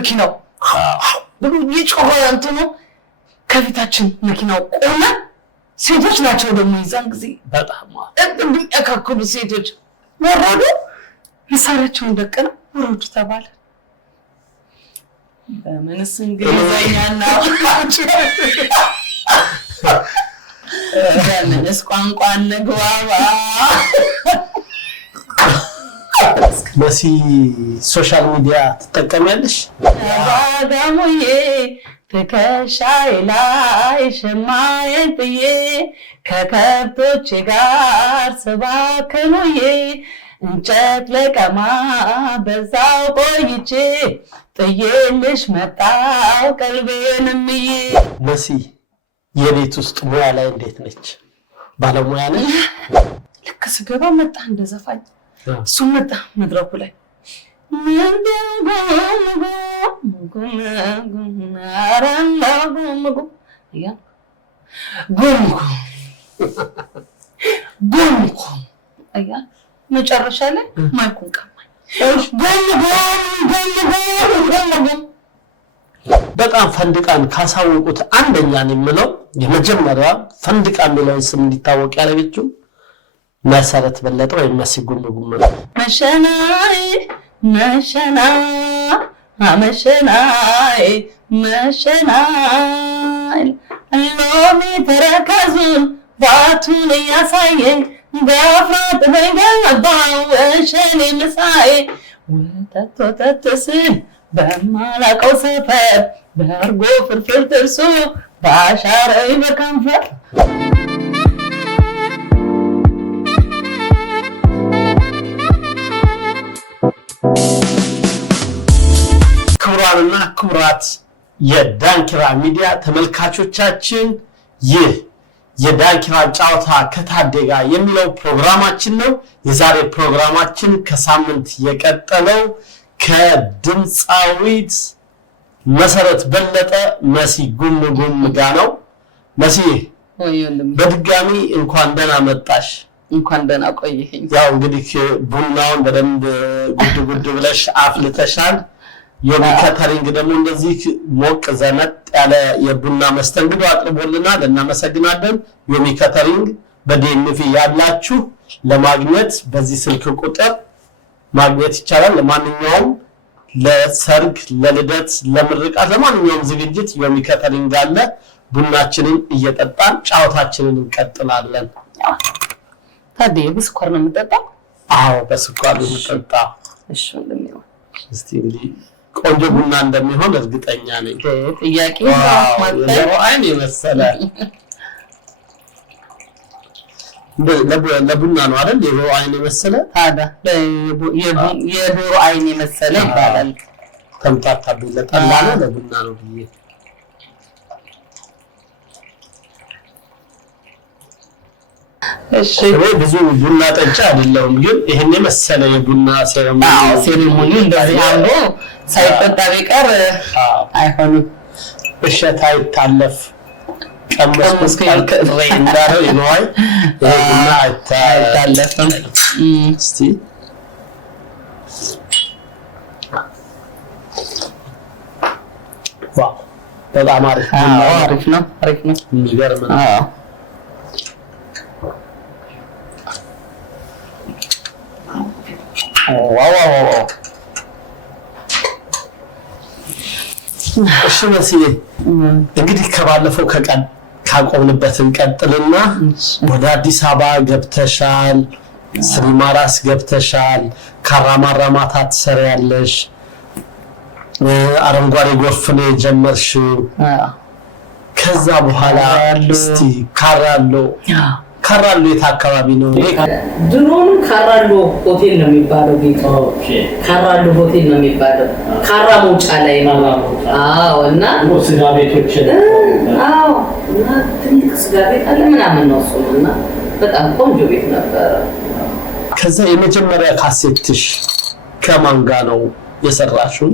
መኪናው ብሎ ይጮህ እንትኑ ከፊታችን መኪናው ቆመ። ሴቶች ናቸው ደግሞ ይዛን ጊዜ በጣም የሚያካክሉ ሴቶች ወረዱ። መሳሪያቸውን ደቅነው ወረዱ ተባለ። በምንስ እንግሊዘኛና በምንስ ቋንቋ እንግባባ? መሲ ሶሻል ሚዲያ ትጠቀሚያለሽ? ባጋሙዬ ትከሻዬ ላይ ሸማዬን ጥዬ ከከብቶቼ ጋር ስባክኑዬ እንጨት ለቀማ በዛው ቆይቼ ጥዬልሽ መጣው ቀልቤንምዬ። መሲ የቤት ውስጥ ሙያ ላይ እንዴት ነች? ባለሙያ ነች? ልክ ስገባ መጣ እንደ ዘፋኝ እሱ መጣ መድረኩ ላይ መጨረሻ ላይ ማይኩን ቀማኝ። በጣም ፈንድቃን ካሳወቁት አንደኛ ነው የምለው የመጀመሪያ ፈንድቃ የሚለውን ስም እንዲታወቅ ያደረገችው መሰረት በለጠ ወይም መሲ ጉምጉም ነው። መሸናይ መሸናይ መሸናይ ሎሚ ተረከዙን ባቱን እያሳየኝ በአፍራት በገባው እሸኔ ምሳዬ ወተት ወተት ስል በማላቀው ሰፈር በእርጎ ፍርፍር ጥርሱ በአሻራዊ በከንፈር ክቡራንና ክቡራት የዳንኪራ ሚዲያ ተመልካቾቻችን ይህ የዳንኪራ ጨዋታ ከታደጋ የሚለው ፕሮግራማችን ነው። የዛሬ ፕሮግራማችን ከሳምንት የቀጠለው ከድምፃዊት መሰረት በለጠ መሲ ጉምጉም ጋር ነው። መሲ በድጋሚ እንኳን ደህና መጣሽ። እንኳን ደህና ቆየኸኝ። ያው እንግዲህ ቡናውን በደንብ ጉድ ጉድ ብለሽ አፍልተሻል። ዮሚ ካተሪንግ ደግሞ እንደዚህ ሞቅ ዘመጥ ያለ የቡና መስተንግዶ አቅርቦልናል። እናመሰግናለን። ዮሚ ካተሪንግ በዲኤምቪ ያላችሁ ለማግኘት በዚህ ስልክ ቁጥር ማግኘት ይቻላል። ለማንኛውም ለሰርግ፣ ለልደት፣ ለምርቃት፣ ለማንኛውም ዝግጅት ዮሚ ካተሪንግ አለ። ቡናችንን እየጠጣን ጫወታችንን እንቀጥላለን። ታዲያ በስኳር ነው የምጠጣው? አዎ በስኳር ነው የምጠጣው። እሺ እንደሚሆን እስቲ እንግዲህ ቆንጆ ቡና እንደሚሆን እርግጠኛ ነኝ። ጥያቄ ነው አይን ይመስላል። ለቡና ነው አይደል? የዶሮ አይን የመሰለ ታዲያ የዶሮ አይን የመሰለ ይባላል። ተምታታብኝ ለጠላ ነው ለቡና ነው ብዬ እሺ ብዙ ቡና ጠጪ አይደለሁም፣ ግን ይሄን የመሰለ የቡና ሴሬሞኒ እንደዚህ አምሮ ሳይጠጣ ቢቀር አይሆንም። እሸት አይታለፍ ቀመስ ከሬ እንዳለው ይኖር ቡና አይታለፍም። እስቲ ዋው በጣም አሪፍ ነው። አሪፍ ነው። የሚገርም ነው። ዋው እሺ መስዬ እንግዲህ ከባለፈው ካቆምንበት እንቀጥልና ወደ አዲስ አበባ ገብተሻል፣ ስሪማራስ ገብተሻል፣ ካራማራ ማታ ትሰሪያለሽ፣ አረንጓዴ ጎርፍ ነው የጀመርሽው። ከዛ በኋላ እስቲ ካራሎ የት አካባቢ ነው? ድሮኑ ካራሎ ሆቴል ነው የሚባለው። ቤት ካራሎ ሆቴል ነው የሚባለው። ካራ መውጫ ላይ ነው። አዎ። እና ስጋ ቤቶች አዎ። እና ትልቅ ስጋ ቤት አለ ምናምን ነው እሱ። እና በጣም ቆንጆ ቤት ነበረ። ከዛ የመጀመሪያ ካሴትሽ ከማን ጋር ነው የሰራሽው?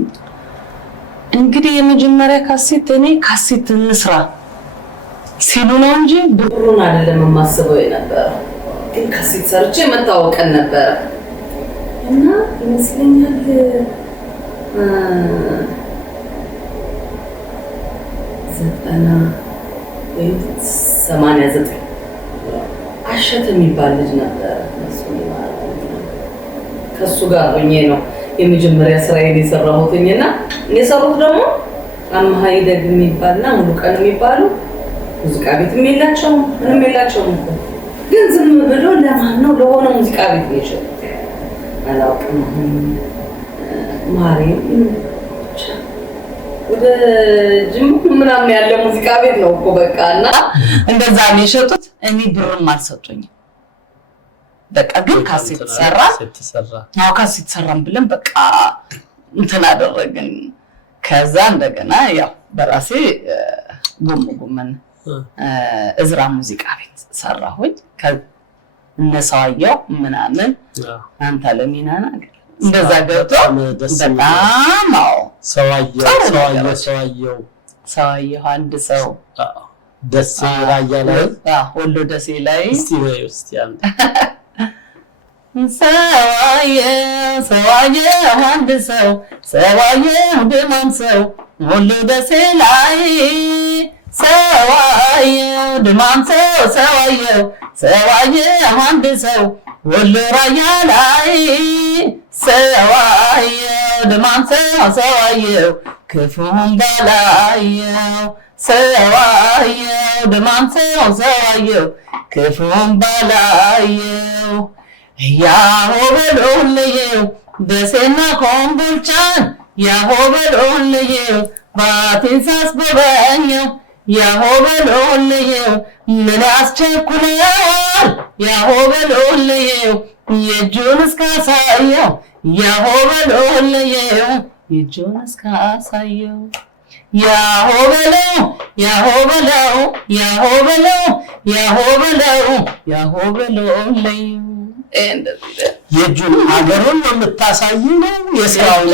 እንግዲህ የመጀመሪያ ካሴት እኔ ካሴት እንስራ ሲሉ ነው እንጂ ብሩን አይደለም የማስበው የነበረው። ግን ካሴት ሰርቼ መታወቀን ነበረ እና ይመስለኛል 89 አሸተ የሚባል ልጅ ነበር ከሱ ጋር ሆኜ ነው የመጀመሪያ ስራዬን የሰራሁትና የሰሩት ደግሞ አማሃይ ደግ የሚባልና ሙሉ ቀን የሚባሉ ሙዚቃ ቤት የሚላቸው ምንም የላቸው እኮ ግን ዝም ብሎ ለማን ነው ለሆነ ሙዚቃ ቤት ነው አላውቅም ማርያም ወደ ጅምሩ ምናምን ያለ ሙዚቃ ቤት ነው እኮ በቃና እንደዛ ነው የሸጡት እኔ ብርም አልሰጡኝም በቃ ግን ካሴት ሰራ ነው ካሴት ሰራን ብለን በቃ እንትን አደረግን ከዛ እንደገና ያው በራሴ ጉምጉመን እዝራ ሙዚቃ ቤት ሰራሁኝ ከነሳየው ምናምን አንተ ለሚናና እንደዛ ገብቶ በጣም አዎ ሰዋየው አንድ ሰው ደስ ይላል ላይ ወሎ ደሴ ላይ እስቲ ወይ እስቲ አንተ ሰዋየው አንድ ሰው ሰዋየው ድማም ሰው ወሎ ደሴ ላይ ሰዋየው ድማም ሰው ሰዋየው አንድ ሰው ወሎ ራያ ላይ ሰዋየው ድማም ሰው ሰዋየው ክፉን ባላየው ሰዋየው ድማም ሰው ሰዋየው ክፉን ባላየው ያሆ በሎልየው ደሴና ኮምቦልቻን ያሆ በሎልየው ባቲን ሳስጎበኘው ያሆ በሎልየው ምን ያስቸኩለዋል ያሆ በሎልየው የእጁን እስካሳየው ያሆ በሎልየው የእጁን እስካሳየው ያሆ በለው ያሆ በለው ያሆ በለው ያሆ በለው ያሆ በሎልየው የጁን ሀገሩን የምታሳይ ነው የስራውን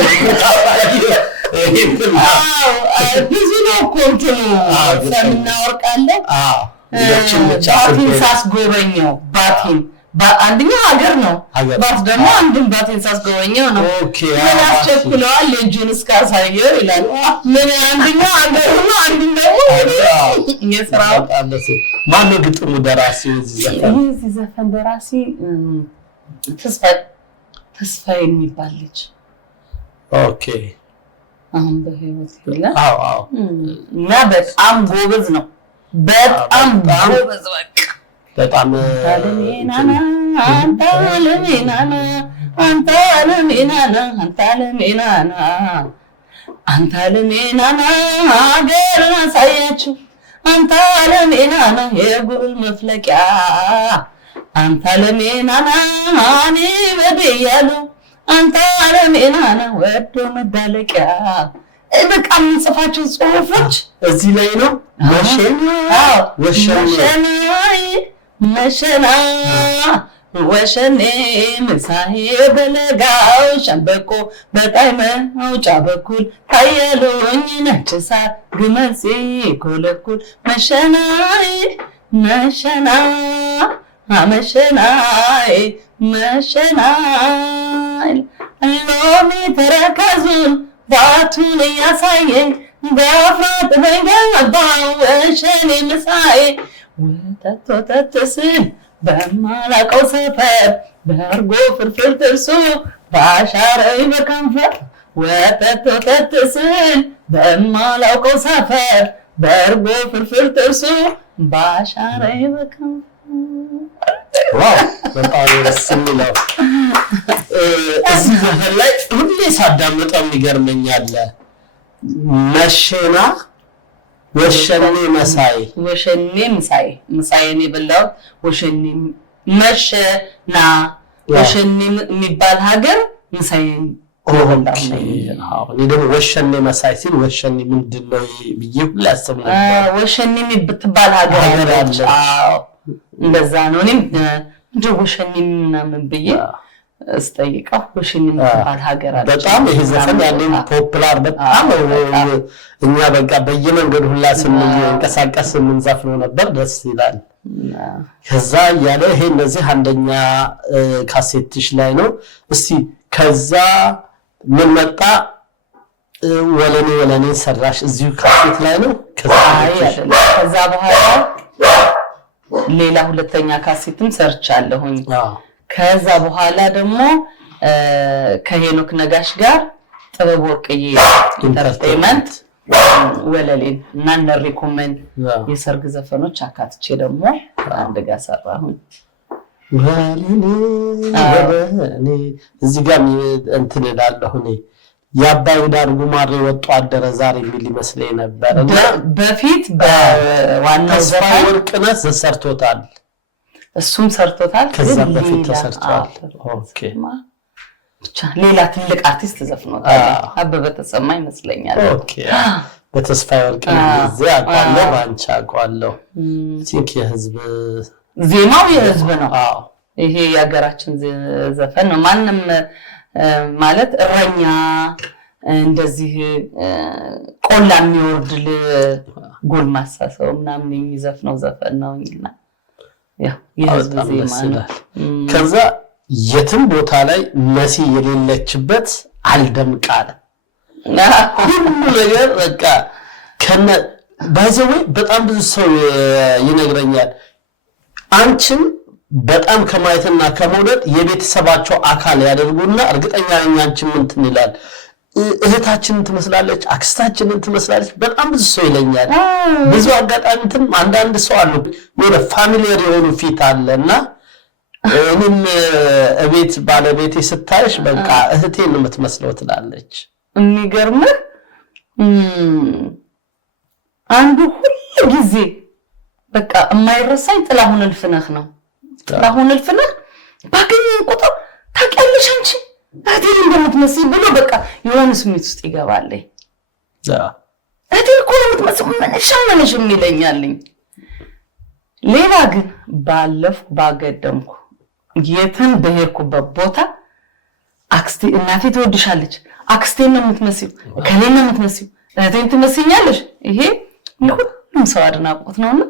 ብዙ ነው ኮንትኑ ሰምና ወርቃለህ ባቲን ሳስጎበኘው ባቲን አንደኛው ሀገር ነው ባት ደግሞ አንድም ባቲን ሳስጎበኘው ነው ምን ያስቸኩለዋል የጁን እስካሳየው ይላል ምን አንደኛው ሀገር ነው አንድም ደግሞ የስራው ማነው ግጥሙ ደራሲ እዚህ ዘፈን ደራሲ ተስፋ የሚባል ልጅ ኦኬ አሁን በህይወት ይላል አዎ እና በጣም ጎበዝ ነው በጣም ጎበዝ በቃ በጣም አለሜናና ሀገርን አሳያችሁ አንተ አለሜናና የጉብል መፍለቂያ አንተ አለሜናና እኔ በደያሉ አንተ አለሜናና ወዶ መዳለቂያ በቃ የምንጽፋቸው ጽሁፎች እዚህ ላይ ነው መሸና ወሸኔ ምሳዬ በለጋው ሸንበቆ በጣይ መውጫ በኩል ታየሉኝ ነጭሳ ግመሲ ኮለኩል መሸናይ ሎሚ ተረከዙን ባቱን እያሳየኝ በፍራት በገባው ወሸኔ ምሳዬ ወተት ስል በማላቀው ሰፈር በርጎ ፍርፍር ጥርሱ ባሻረይ በከንፈር ወተት ስል በማላቀው ሰፈር በርጎ ፍርፍር ጥርሱ ባሻረይ በከንፈር ዋው በጣም ደስ የሚለው እዚህ ዘፈን ላይ ሁሌ ሳዳምጠው የሚገርመኛል መሸና ወሸኔ መሳይ ምሳዬን የበላው ወሸኔ መሸና ወሸኔ የሚባል ሀገር ምሳዬን ደግሞ ወሸኔ መሳይ ሲል ወሸኔ ምንድነው ብዬ ሁሌ አስብ ነበር ወሸኔ የምትባል ሀገር አለች እንደዛ ነው እኔም እንደ ወሸኔ ምናምን ብዬ እስጠይቀው ወሸኔ የምትባል ሀገር አለች በጣም ይሄ ዘፈን ያንን ፖፑላር በጣም እኛ በቃ በየመንገዱ ሁላ ስንንቀሳቀስ የምንዘፍነው ነበር ደስ ይላል ከዛ ያለ ይሄ እንደዚህ አንደኛ ካሴትሽ ላይ ነው እስቲ ከዛ ምን መጣ ወለኔ ሰራሽ እዚሁ ካሴት ላይ ነው። ከዛ በኋላ ሌላ ሁለተኛ ካሴትም ሰርቻለሁኝ። ከዛ በኋላ ደግሞ ከሄኖክ ነጋሽ ጋር ጥበብ ወርቅዬ ኢንተርቴይንመንት ወለሌን እና ነሪኮመን የሰርግ ዘፈኖች አካትቼ ደግሞ አንድ ጋር ሰራሁኝ። ወለኔ እዚህ ጋር እንትን እላለሁ እኔ የአባይ ዳር ጉማሬ ወጡ አደረ ዛሬ የሚል ይመስለኝ ነበር። በፊት በዋናው ዘፈን ወርቅነህ ሰርቶታል፣ እሱም ሰርቶታል። ከዛ በፊት ተሰርቷል። ኦኬ ብቻ ሌላ ትልቅ አርቲስት ዘፍኖታል። አበበ ተሰማ ይመስለኛል። ኦኬ በተስፋዬ ወርቅነህ ጊዜ አውቃለሁ፣ ባንቺ አውቃለሁ። ቲንክ የህዝብ ዜማው የህዝብ ነው። ይሄ የሀገራችን ዘፈን ነው። ማንም ማለት እረኛ እንደዚህ ቆላ የሚወርድል ጎልማሳ ሰው ምናምን የሚዘፍነው ዘፈን ነውና ያው የህዝብ ዜማ ነው። ከዛ የትም ቦታ ላይ መሲ የሌለችበት አልደምቃለ ሁሉ ነገር በቃ ከነ ባይዘው በጣም ብዙ ሰው ይነግረኛል አንቺን በጣም ከማየትና ከመውደድ የቤተሰባቸው አካል ያደርጉና እርግጠኛ ነኝ አንቺን ምን ትንላል እህታችንን ትመስላለች፣ አክስታችንን ትመስላለች። በጣም ብዙ ሰው ይለኛል። ብዙ አጋጣሚ እንትን አንዳንድ ሰው አሉ የሆነ ፋሚሊየር የሆኑ ፊት አለና እኔም እቤት ባለቤቴ ስታይሽ በቃ እህቴን ነው የምትመስለው ትላለች። የሚገርምህ አንዱ ሁሉ ጊዜ በቃ የማይረሳኝ ጥላሁን እልፍነህ ነው። ጥላሁን እልፍነህ ባገኘን ቁጥር ታውቂያለሽ አንቺ እህቴን እንደምትመስል ብሎ በቃ የሆነ ስሜት ውስጥ ይገባል። እህቴን እኮ ነው የምትመስለው ምንሽ ይለኛልኝ። ሌላ ግን ባለፍኩ ባገደምኩ የትን በሄድኩበት ቦታ አክስቴ እናቴ ትወድሻለች፣ አክስቴን ነው የምትመስለው፣ ከሌን ነው የምትመስለው፣ እህቴን ትመስኛለሽ። ይሄ ለሁሉም ሰው አድናቆት ነውና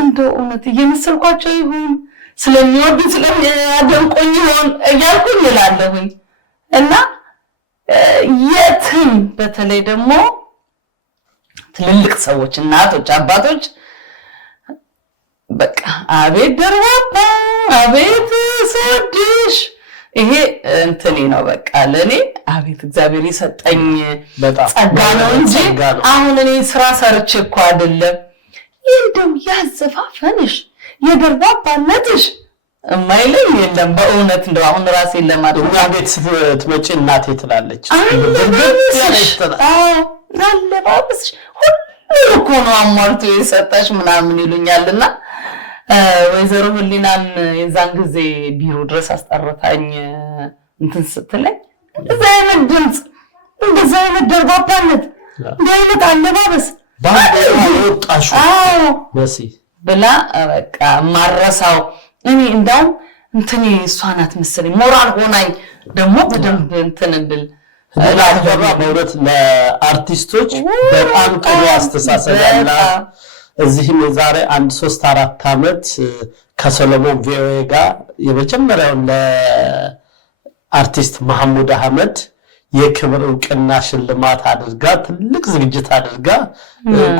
እንደው እውነት እየመሰልኳቸው ይሁን ስለሚወዱኝ ስለሚያደንቁኝ ይሁን እያልኩኝ እላለሁኝ። እና የትም በተለይ ደግሞ ትልልቅ ሰዎች እናቶች አባቶች በቃ አቤት ደርባባ አቤት ሰድሽ ይሄ እንትኔ ነው በቃ ለኔ አቤት እግዚአብሔር ይሰጠኝ ጸጋ ነው እንጂ አሁን እኔ ስራ ሰርቼ እኮ አይደለም። እንደው ያዘፋፈንሽ የደርባባነትሽ የማይለኝ የለም በእውነት። እንደው አሁን ራሴን ለማድረግ ቤት ስትመጪ እናቴ ትላለች አለባበስሽ ሁሉ እኮ ነው አሟልቶ የሰጠሽ ምናምን ይሉኛልና ወይዘሮ ህሊናን የዛን ጊዜ ቢሮ ድረስ አስጠርታኝ እንትን ስትለኝ እንደዛ አይነት ድምጽ እንደዛ አይነት ደርባባነት እንደዛ አይነት አለባበስ ባወጣሽ መሲ ብላ በቃ ማረሳው እኔ እንዳው እንትን እሷ ናት መሰለኝ ሞራል ሆናኝ ደግሞ በደንብ እንትን እንድል ለአበባ በእውነት ለአርቲስቶች በጣም ጥሩ አስተሳሰብ ያላት እዚህም የዛሬ 1-3-4 ዓመት ከሰለሞን ቪኦኤ ጋር የመጀመሪያውን ለአርቲስት መሐሙድ አህመድ የክብር ዕውቅና ሽልማት አድርጋ ትልቅ ዝግጅት አድርጋ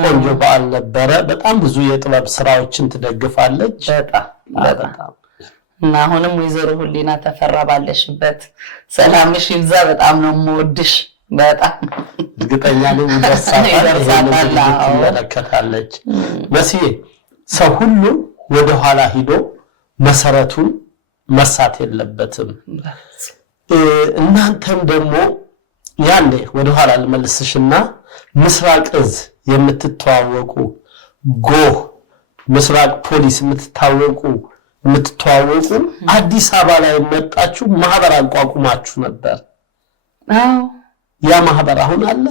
ቆንጆ በዓል ነበረ። በጣም ብዙ የጥበብ ስራዎችን ትደግፋለች። በጣም እና አሁንም ወይዘሮ ህሊና ተፈራ ባለሽበት ሰላምሽ ይብዛ። በጣም ነው የምወድሽ። በጣም እርግጠኛ ነኝ ትመለከታለች። መሲዬ ሰው ሁሉ ወደ ኋላ ሂዶ መሰረቱን መሳት የለበትም። እናንተም ደግሞ ያኔ ወደ ኋላ ልመልስሽና ምስራቅ እዝ የምትተዋወቁ ጎህ ምስራቅ ፖሊስ የምትተዋወቁ አዲስ አበባ ላይ መጣችሁ ማህበር አቋቁማችሁ ነበር። አዎ ያ ማህበር አሁን አለ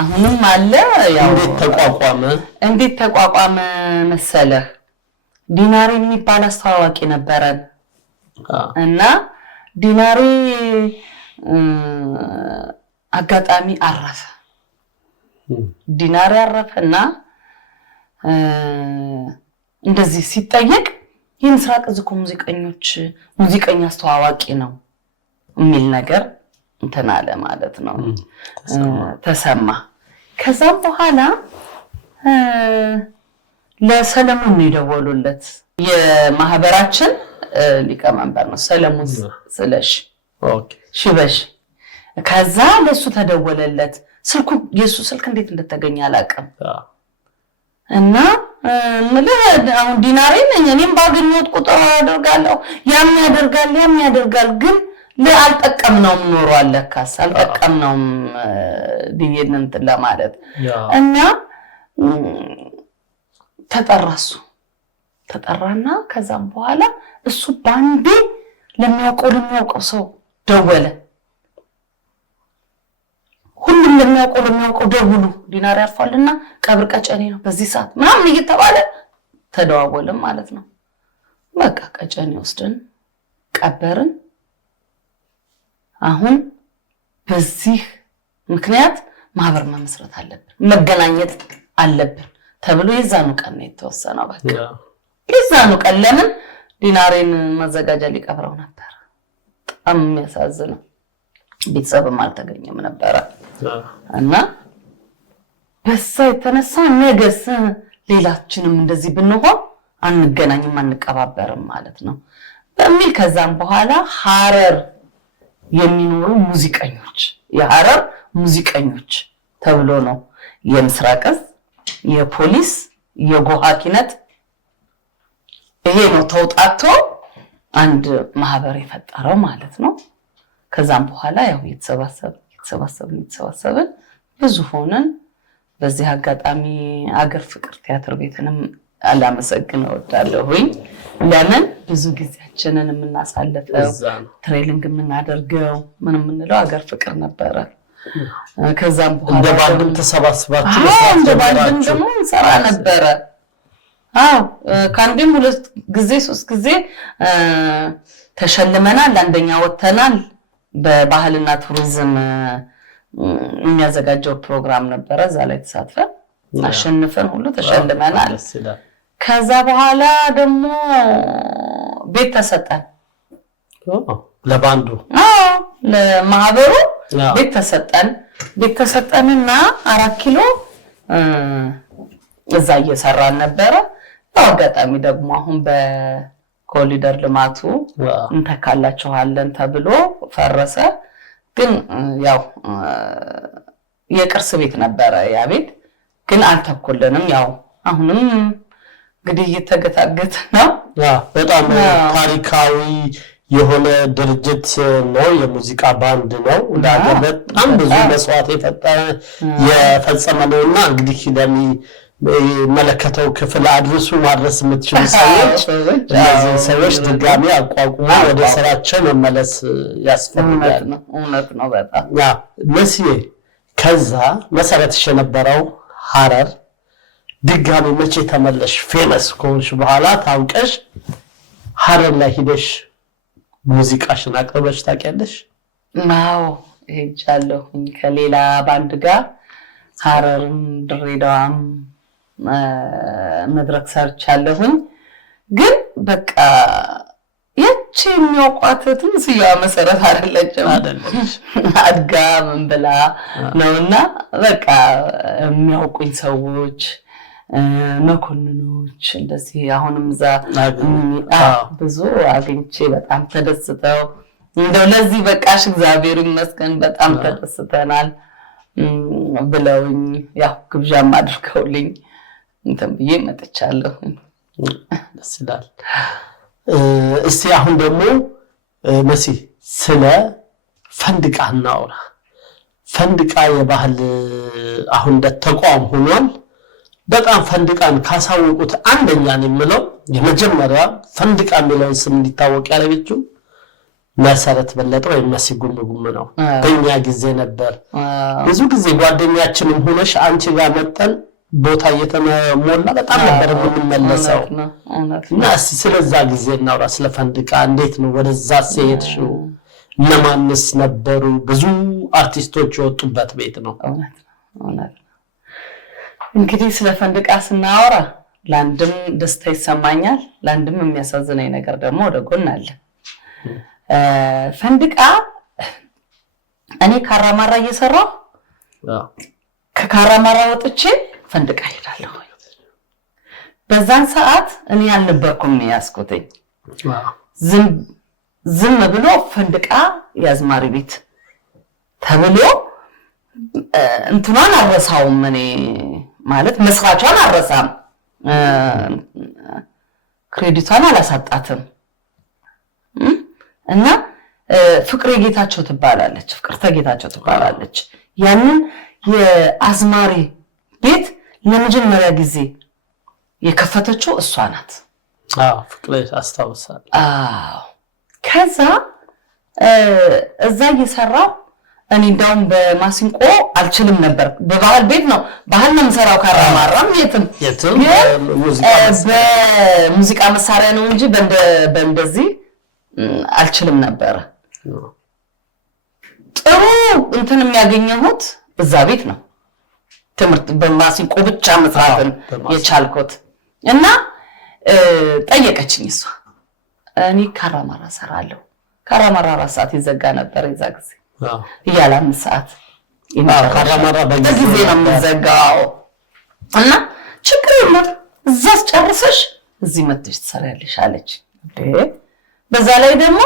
አሁንም አለ። ያው እንዴት ተቋቋመ መሰለህ? ዲናሪ የሚባል አስተዋዋቂ ነበረን እና ዲናሪ አጋጣሚ አረፈ። ዲናሪ አረፈና እንደዚህ ሲጠየቅ የምስራቅ እዝ እኮ ሙዚቀኛ አስተዋዋቂ ነው የሚል ነገር እንትን አለ ማለት ነው ተሰማ። ከዛም በኋላ ለሰለሞን ነው የደወሉለት። የማህበራችን ሊቀመንበር ነው ሰለሞን ስለሽ ሽበሽ። ከዛ ለሱ ተደወለለት። ስልኩ የሱ ስልክ እንዴት እንደተገኘ አላውቅም። እና አሁን ዲናሬ ነኝ እኔም ባገኘሁት ቁጥር አደርጋለሁ። ያም ያደርጋል ግን አልጠቀምነውም ኖሯል። ለካስ አልጠቀምነውም ዲቪን እንትን ለማለት እና ተጠራና ከዛም በኋላ እሱ ባንዴ ለሚያውቀው ሰው ደወለ። ሁሉም ለሚያውቀው ደውሉ ዲናር ያርፋልና ቀብር ቀጨኔ ነው በዚህ ሰዓት ምናምን እየተባለ ተደዋወለም ማለት ነው። በቃ ቀጨኔ ወስደን ቀበርን። አሁን በዚህ ምክንያት ማህበር መመስረት አለብን፣ መገናኘት አለብን ተብሎ የዛኑ ቀን ነው የተወሰነው። በቃ የዛኑ ቀን ለምን ዲናሬን ማዘጋጃ ሊቀብረው ነበር። በጣም የሚያሳዝነው ቤተሰብም አልተገኘም ነበር እና በዛ የተነሳ ነገስ ሌላችንም እንደዚህ ብንሆን አንገናኝም አንቀባበርም ማለት ነው በሚል ከዛም በኋላ ሐረር የሚኖሩ ሙዚቀኞች የሐረር ሙዚቀኞች ተብሎ ነው የምስራቅስ የፖሊስ የጎሃ ኪነት ይሄ ነው ተውጣቶ አንድ ማህበር የፈጠረው ማለት ነው። ከዛም በኋላ ያው የተሰባሰብን ብዙ ሆነን በዚህ አጋጣሚ አገር ፍቅር ቲያትር ቤትንም አላመሰግን እወዳለሁኝ። ለምን ብዙ ጊዜያችንን የምናሳልፈው ትሬኒንግ የምናደርገው ምን የምንለው አገር ፍቅር ነበረ። ከዛም በኋላ እንደ ባንድም ተሰባስባችሁ እንደ ባንድም ደግሞ እንሰራ ነበረ። ከአንድም 2 ጊዜ 3 ጊዜ ተሸልመናል። አንደኛ ወተናል። በባህልና ቱሪዝም የሚያዘጋጀው ፕሮግራም ነበረ። እዛ ላይ ተሳትፈን አሸንፈን ሁሉ ተሸልመናል። ከዛ በኋላ ደግሞ ቤት ተሰጠን ለባንዱ ለማህበሩ ቤት ተሰጠንና 4 ኪሎ እዛ እየሰራን ነበረ። አጋጣሚ ደግሞ አሁን በኮሪደር ልማቱ እንተካላችኋለን ተብሎ ፈረሰ። ግን ያው የቅርስ ቤት ነበረ ያ ቤት ግን አልተኮልንም። ያው አሁንም እንግዲህ እየተገታገተ ነው። በጣም ታሪካዊ የሆነ ድርጅት ነው። የሙዚቃ ባንድ ነው። ለሀገር በጣም ብዙ መስዋዕት የፈጸመ ነውና እንግዲህ ለሚመለከተው ክፍል አድርሱ ማድረስ የምትችሉ ሰዎች እነዚህ ሰዎች ድጋሚ አቋቁሞ ወደ ስራቸው መመለስ ያስፈልጋል። እውነት ነው በጣም መስዬ ከዛ መሰረትሽ የነበረው ሐረር ድጋሚ መቼ ተመለሽ? ፌመስ ከሆንሽ በኋላ ታውቀሽ ሐረር ላይ ሄደሽ ሙዚቃሽን አቅርበሽ ታውቂያለሽ? አዎ ሄጃለሁ ከሌላ ባንድ ጋር ሐረርም ድሬዳዋም መድረክ ሰርቻለሁኝ። ግን በቃ ያቺ የሚያውቋት ትንሽዬዋ መሰረት አይደለችም አድጋ ምን ብላ ነውና በቃ የሚያውቁኝ ሰዎች መኮንኖች እንደዚህ አሁንም እዛ ብዙ አግኝቼ በጣም ተደስተው እንደው ለዚህ በቃሽ እግዚአብሔር ይመስገን በጣም ተደስተናል ብለውኝ ያው ግብዣም አድርገውልኝ እንትን ብዬ መጥቻለሁ። ደስ ይላል። እስቲ አሁን ደግሞ መሲ ስለ ፈንድቃ እናውራ። ፈንድቃ የባህል አሁን እንደ ተቋም ሆኗል። በጣም ፈንድቃን ካሳወቁት አንደኛ ነው የምለው የመጀመሪያ ፈንድቃ የሚለውን ስም እንዲታወቅ ያለችው መሰረት በለጠ ወይ መሲ ጉምጉም ነው። በእኛ ጊዜ ነበር ብዙ ጊዜ ጓደኛችንም ሆነሽ አንቺ ጋር መጠን ቦታ እየተሞላ በጣም ነበር የምንመለሰው እና እስቲ ስለዛ ጊዜ እናውራ። ስለ ፈንድቃ እንዴት ነው ወደዛ ሄድሽው? ለማንስ ነበሩ? ብዙ አርቲስቶች የወጡበት ቤት ነው። እውነት እንግዲህ ስለ ፈንድቃ ስናወራ ለአንድም ደስታ ይሰማኛል፣ ለአንድም የሚያሳዝነኝ ነገር ደግሞ ወደ ጎን አለ። ፈንድቃ እኔ ካራማራ እየሰራሁ ከካራማራ ወጥቼ ፈንድቃ ሄዳለሁ። በዛን ሰዓት እኔ አልነበርኩም ያስኩትኝ ዝም ብሎ ፈንድቃ ያዝማሪ ቤት ተብሎ እንትኗን አረሳውም እኔ ማለት መስራቿን አረሳም ክሬዲቷን አላሳጣትም እና ፍቅሬ ጌታቸው ትባላለች ፍቅርተ ጌታቸው ትባላለች ያንን የአዝማሪ ቤት ለመጀመሪያ ጊዜ የከፈተችው እሷ ናት ፍቅሬ አስታውሳለሁ ከዛ እዛ እየሰራው እኔ እንዳውም በማሲንቆ አልችልም ነበር በባህል ቤት ነው ባህል ነው የምሰራው ካራማራም የትም በሙዚቃ መሳሪያ ነው እንጂ በእንደዚህ አልችልም ነበር ጥሩ እንትን የሚያገኘሁት እዛ ቤት ነው ትምህርት በማሲንቆ ብቻ መስራትን የቻልኩት እና ጠየቀችኝ እሷ እኔ ካራማራ ሰራለሁ ካራማራ 4 ሰዓት ይዘጋ ነበር የዛ ጊዜ ይያላ 5 ሰዓት ካራማራ በጊዜ ነው የምዘጋው እና ችግር የለም እዛስ ጨርሰሽ እዚህ መጥተሽ ትሰሪያለሽ አለች በዛ ላይ ደግሞ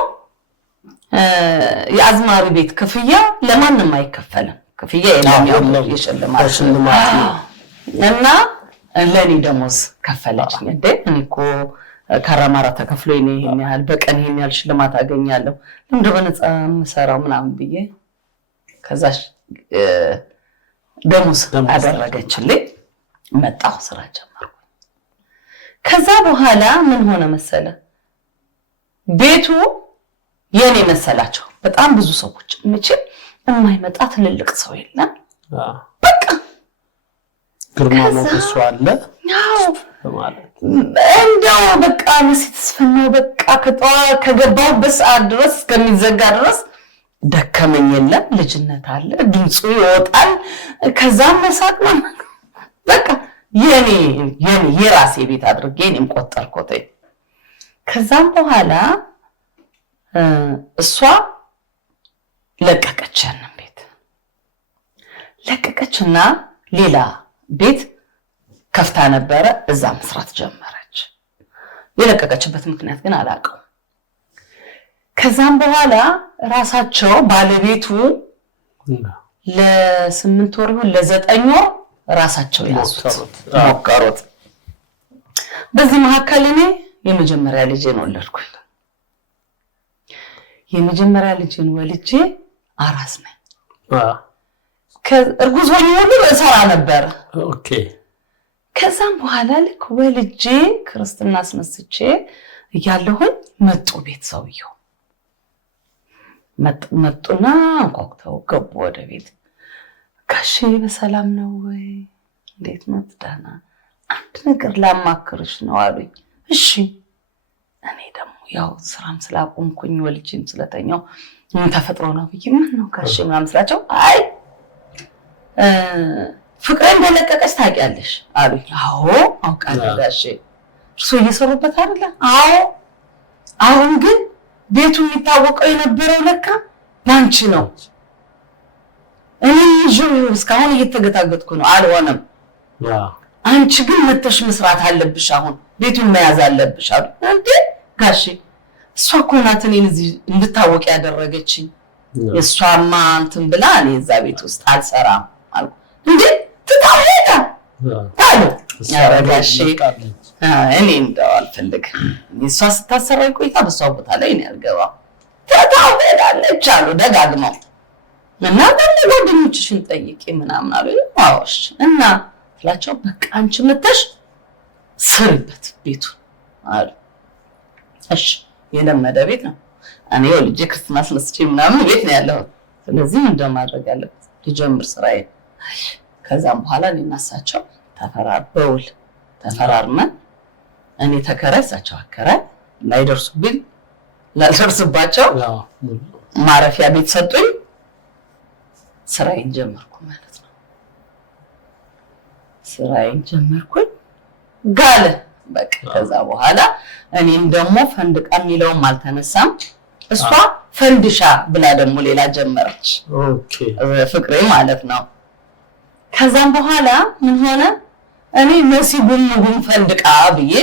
የአዝማሪ ቤት ክፍያ ለማንም አይከፈልም ክፍያ የለም የሽልማት እና ለኔ ደሞዝ ከፈለችኝ እንዴ እኔ እኮ ካራማራ ተከፍሎ ይሄን ያህል በቀን ይሄን ያህል ሽልማት አገኛለሁ ለምን በነፃ መሰራው ምናምን ብዬ ከዛሽ ደሞዝ አደረገችልኝ መጣሁ ስራ ጀመርኩ ከዛ በኋላ ምን ሆነ መሰለ ቤቱ የኔ መሰላቸው በጣም ብዙ ሰዎች ምንጭ የማይመጣ ትልልቅ ሰው የለም በቃ ግርማ ሞገስ አለ ማለት እንደው በቃ መስይተስፈነው በቃ ከገባሁበት ሰዓት ድረስ እስከሚዘጋ ድረስ ደከመኝ የለም ልጅነት አለ ድምጹ ይወጣል ከዛም መሳቅ ነው በቃ የኔ የራሴ ቤት አድርጌ እኔም ቆጠርኩት ከዛም በኋላ እሷ ለቀቀችን ቤት ለቀቀችና ሌላ ቤት ከፍታ ነበረ እዛ መስራት ጀመረች የለቀቀችበት ምክንያት ግን አላውቀው ከዛም በኋላ ራሳቸው ባለቤቱ ለ8 ወር ይሁን ለ9 ወር ራሳቸው ያዙት ሞከሩት በዚህ መካከል እኔ የመጀመሪያ ልጄን ወለድኩኝ የመጀመሪያ ልጄን ወልጄ አራስ ነኝ ከእርጉዝ ሆኜ ሁሉ እሰራ ነበር ኦኬ ከዛም በኋላ ልክ ወልጄ ክርስትና አስነስቼ እያለሁኝ መጡ ቤተሰብየው መጡና አንኳኩተው ገቡ ወደ ቤት ጋሼ በሰላም ነው ወይ እንዴት ነው ደህና አንድ ነገር ላማክርሽ ነው አሉኝ እሺ እኔ ደግሞ ያው ስራም ስላቆምኩኝ ወልጄም ስለተኛው ምን ተፈጥሮ ነው ብዬ ምን ነው ጋሼ ምናምን ስላቸው አይ ፍቅሬ እንደለቀቀች ታውቂያለሽ አሉኝ አዎ አውቃለሁ ጋሼ እርሶ እየሰሩበት አይደለ አዎ አሁን ግን ቤቱ የሚታወቀው የነበረው ለካ ባንቺ ነው እኔ እስካሁን እየተገታገጥኩ ነው አልሆነም አንቺ ግን መተሽ መስራት አለብሽ አሁን ቤቱን መያዝ አለብሽ አሉ እንዴ ጋሼ እሷ እኮ ናት እኔን እዚህ እንድታወቅ ያደረገችኝ እሷማ እንትን ብላ እኔ እዛ ቤት ውስጥ አልሰራም አልኩ እንዴ ትታወቃ ታሉ ያረጋሽ እኔ እንደው አልፈልግም እሷ ስታሰራይ ቆይታ በሷ ቦታ ላይ እኔ አልገባም ተታወቃለች አሉ ደጋግመው እና ጓደኞችሽን ጠይቂ ምናምን አሉ አዎሽ እና ፍላቸው በቃ አንቺ መተሽ ስሪበት ቤቱ አሉ እሺ የለመደ ቤት ነው እኔ ወልጄ ክርስትና አስነስቼ ምናምን ቤት ነው ያለው ስለዚህ እንደማድረግ ያለበት ልጀምር ስራዬ ከዛም በኋላ እነሳቸው ተፈራርበውል ተፈራርመን እኔ ተከራይ እሳቸው አከራይ ላይደርሱብኝ ላልደርስባቸው ማረፊያ ቤት ሰጡኝ ስራዬን ጀመርኩ ማለት ነው ስራዬን ጀመርኩኝ ጋለ በቃ ከዛ በኋላ እኔም ደግሞ ፈንድቃ የሚለውም አልተነሳም እሷ ፈንድሻ ብላ ደግሞ ሌላ ጀመረች። ኦኬ ፍቅሬ ማለት ነው። ከዛም በኋላ ምን ሆነ እኔ መሲ ጉም ፈንድቃ ብዬ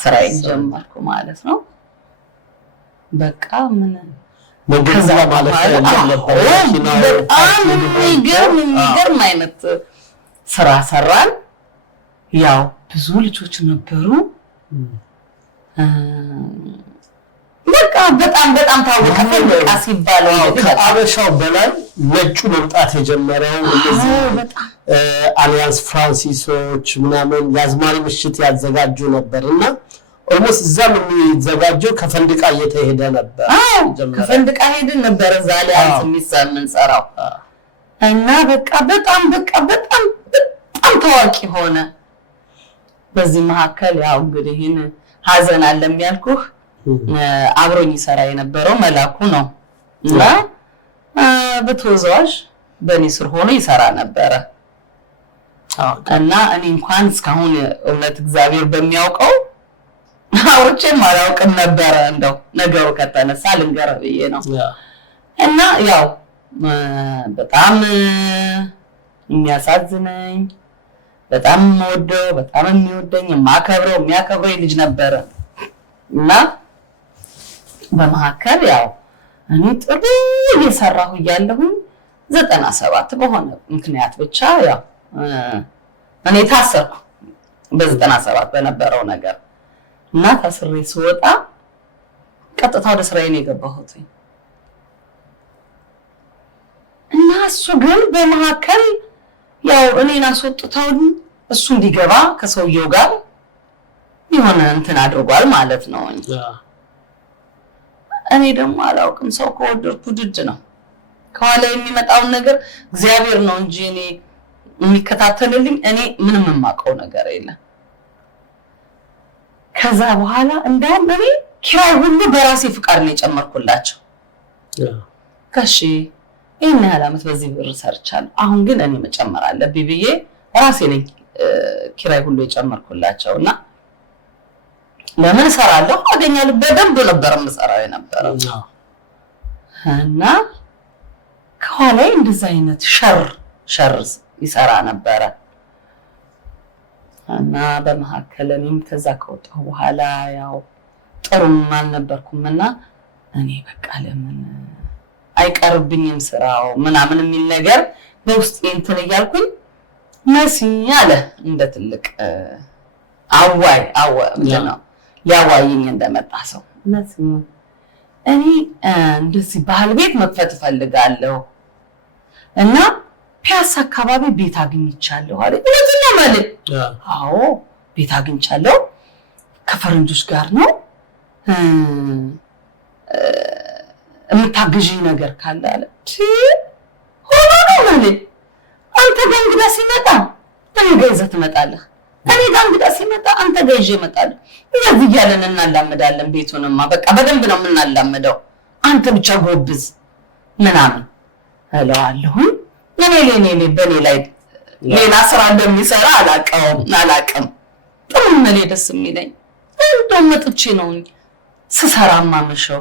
ስራዬን ጀመርኩ ማለት ነው። በቃ ምን ከዛ ማለት ነበር በጣም የሚገርም አይነት ስራ ሰራን። ያው ብዙ ልጆች ነበሩ። በቃ በጣም ታወቀ ፈንድቃ ሲባል ከአበሻው በላይ ነጩ መምጣት የጀመረው እንደዚህ አሊያንስ ፍራንሲሶች ምናምን የአዝማሪ ምሽት ያዘጋጁ ነበርና ኦልሞስት እዛም የሚዘጋጀው ከፈንድቃ እየተሄደ ነበር። ከፈንድቃ ሄድን ነበር እዛ አሊያንስ የሚሰምን ሰራው እና በጣም ታዋቂ ሆነ። በዚህ መካከል ያው እንግዲህ ይሄን ሀዘን አለ የሚያልኩህ አብሮኝ ይሰራ የነበረው መላኩ ነው እና በተወዛዋዥ በእኔ ስር ሆኖ ይሰራ ነበረ እና እኔ እንኳን እስካሁን እውነት እግዚአብሔር በሚያውቀው አውርቼም አላውቅም ነበረ። እንደው ነገሩ ከተነሳ ልንገርህ ብዬ ነው። እና ያው በጣም የሚያሳዝነኝ በጣም የምወደው በጣም የሚወደኝ የማከብረው የሚያከብረኝ ልጅ ነበረ እና በመካከል ያው እኔ ጥሩ እየሰራሁ እያለሁ 97 በሆነ ምክንያት ብቻ ያው እኔ ታሰርኩ በ97 በነበረው ነገር እና ታስሬ ስወጣ ቀጥታ ወደ ስራዬ ነው የገባሁት እና እሱ ግን በመካከል ያው እኔን አስወጥተው እሱ እንዲገባ ከሰውየው ጋር የሆነ እንትን አድርጓል ማለት ነው። እኔ ደግሞ አላውቅም ሰው ከወደድኩ ድድ ነው ከኋላ የሚመጣውን ነገር እግዚአብሔር ነው እንጂ እኔ የሚከታተልልኝ እኔ ምንም የማውቀው ነገር የለም። ከዛ በኋላ እንደውም እኔ ኪራይ ሁሉ በራሴ ፍቃድ ነው የጨመርኩላቸው። ከሺ ይሄን ያህል ዓመት በዚህ ብር ሰርቻለሁ፣ አሁን ግን እኔ መጨመር አለብኝ ብዬ ራሴ ነኝ ኪራይ ሁሉ የጨመርኩላቸውና ለምን እሰራለሁ አገኛለሁ በደንብ ነበር የምሰራው የነበረው እና ከኋላዬ እንደዛ አይነት ሸር ይሰራ ነበረ እና በመሐከል እኔም ከዛ ከወጣሁ በኋላ ያው ጥሩም አልነበርኩምና እኔ በቃ ለምን አይቀርብኝም ስራው ምናምን የሚል ነገር በውስጤ እንትን እያልኩኝ መስኝ አለ እንደ ትልቅ አዋይ ነው ሊያዋይኝ እንደመጣ ሰው መስኝ እኔ እንደዚህ ባህል ቤት መክፈት ፈልጋለሁ እና ፒያሳ አካባቢ ቤት አግኝቻለሁ አለ። እውነትና ማለት አዎ ቤት አግኝቻለሁ ከፈረንጆች ጋር ነው የምታግዢኝ ነገር ካለ አለ። ሆኖ ነው ማለት አንተ ጋር እንግዳ ሲመጣ እኔ ጋር ይዘህ ትመጣለህ፣ እኔ ጋር እንግዳ ሲመጣ አንተ ጋር ይዤ እመጣለሁ። እንደዚህ እያለን እናላምዳለን። ቤቱንማ በቃ በደንብ ነው የምናላምደው፣ አንተ ብቻ ጎብዝ ምናምን እለዋለሁ። እኔ በኔ ላይ ሌላ ስራ እንደሚሰራ አላውቅም። ጥሩ ምን ደስ የሚለኝ እንደው መጥቼ ነው ስሰራማ መሸው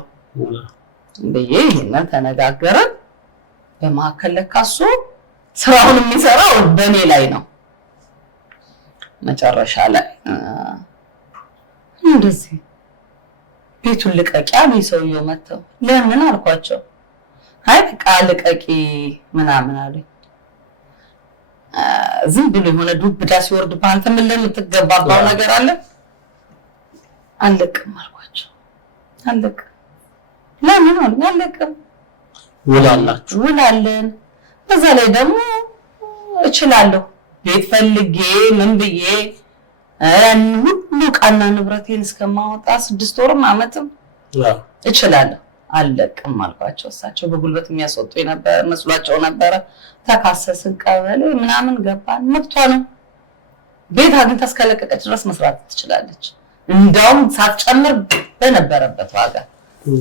በየ ይሄንን ተነጋገረን። በመሐከል ለካሱ ስራውን የሚሰራው በኔ ላይ ነው። መጨረሻ ላይ እንደዚህ ቤቱን ልቀቂያ ነው ሰውየው መተው ለምን አልኳቸው። አይ በቃ ልቀቂ ምናምን አለኝ። ዝም ብሎ የሆነ ዱብዳ ሲወርድ ባንተ ምን ለምትገባባው ነገር አለ። አለቅም አልኳቸው። አለቅም ለምን አለቅም ውላለን። በዛ ላይ ደግሞ እችላለሁ ቤት ፈልጌ ምን ብዬ ሁሉ ቃና ንብረቴን እስከማወጣ 6 ወርም ዓመትም እችላለሁ። አለቅም አልኳቸው። እሳቸው በጉልበት የሚያስወጡ ነበር መስሏቸው ነበረ። ተካሰስን፣ ቀበሌ ምናምን ገባን። መብቷ ነው። ቤት አግኝታ እስከለቀቀች ድረስ መስራት ትችላለች። እንደውም ሳትጨምር በነበረበት ዋጋ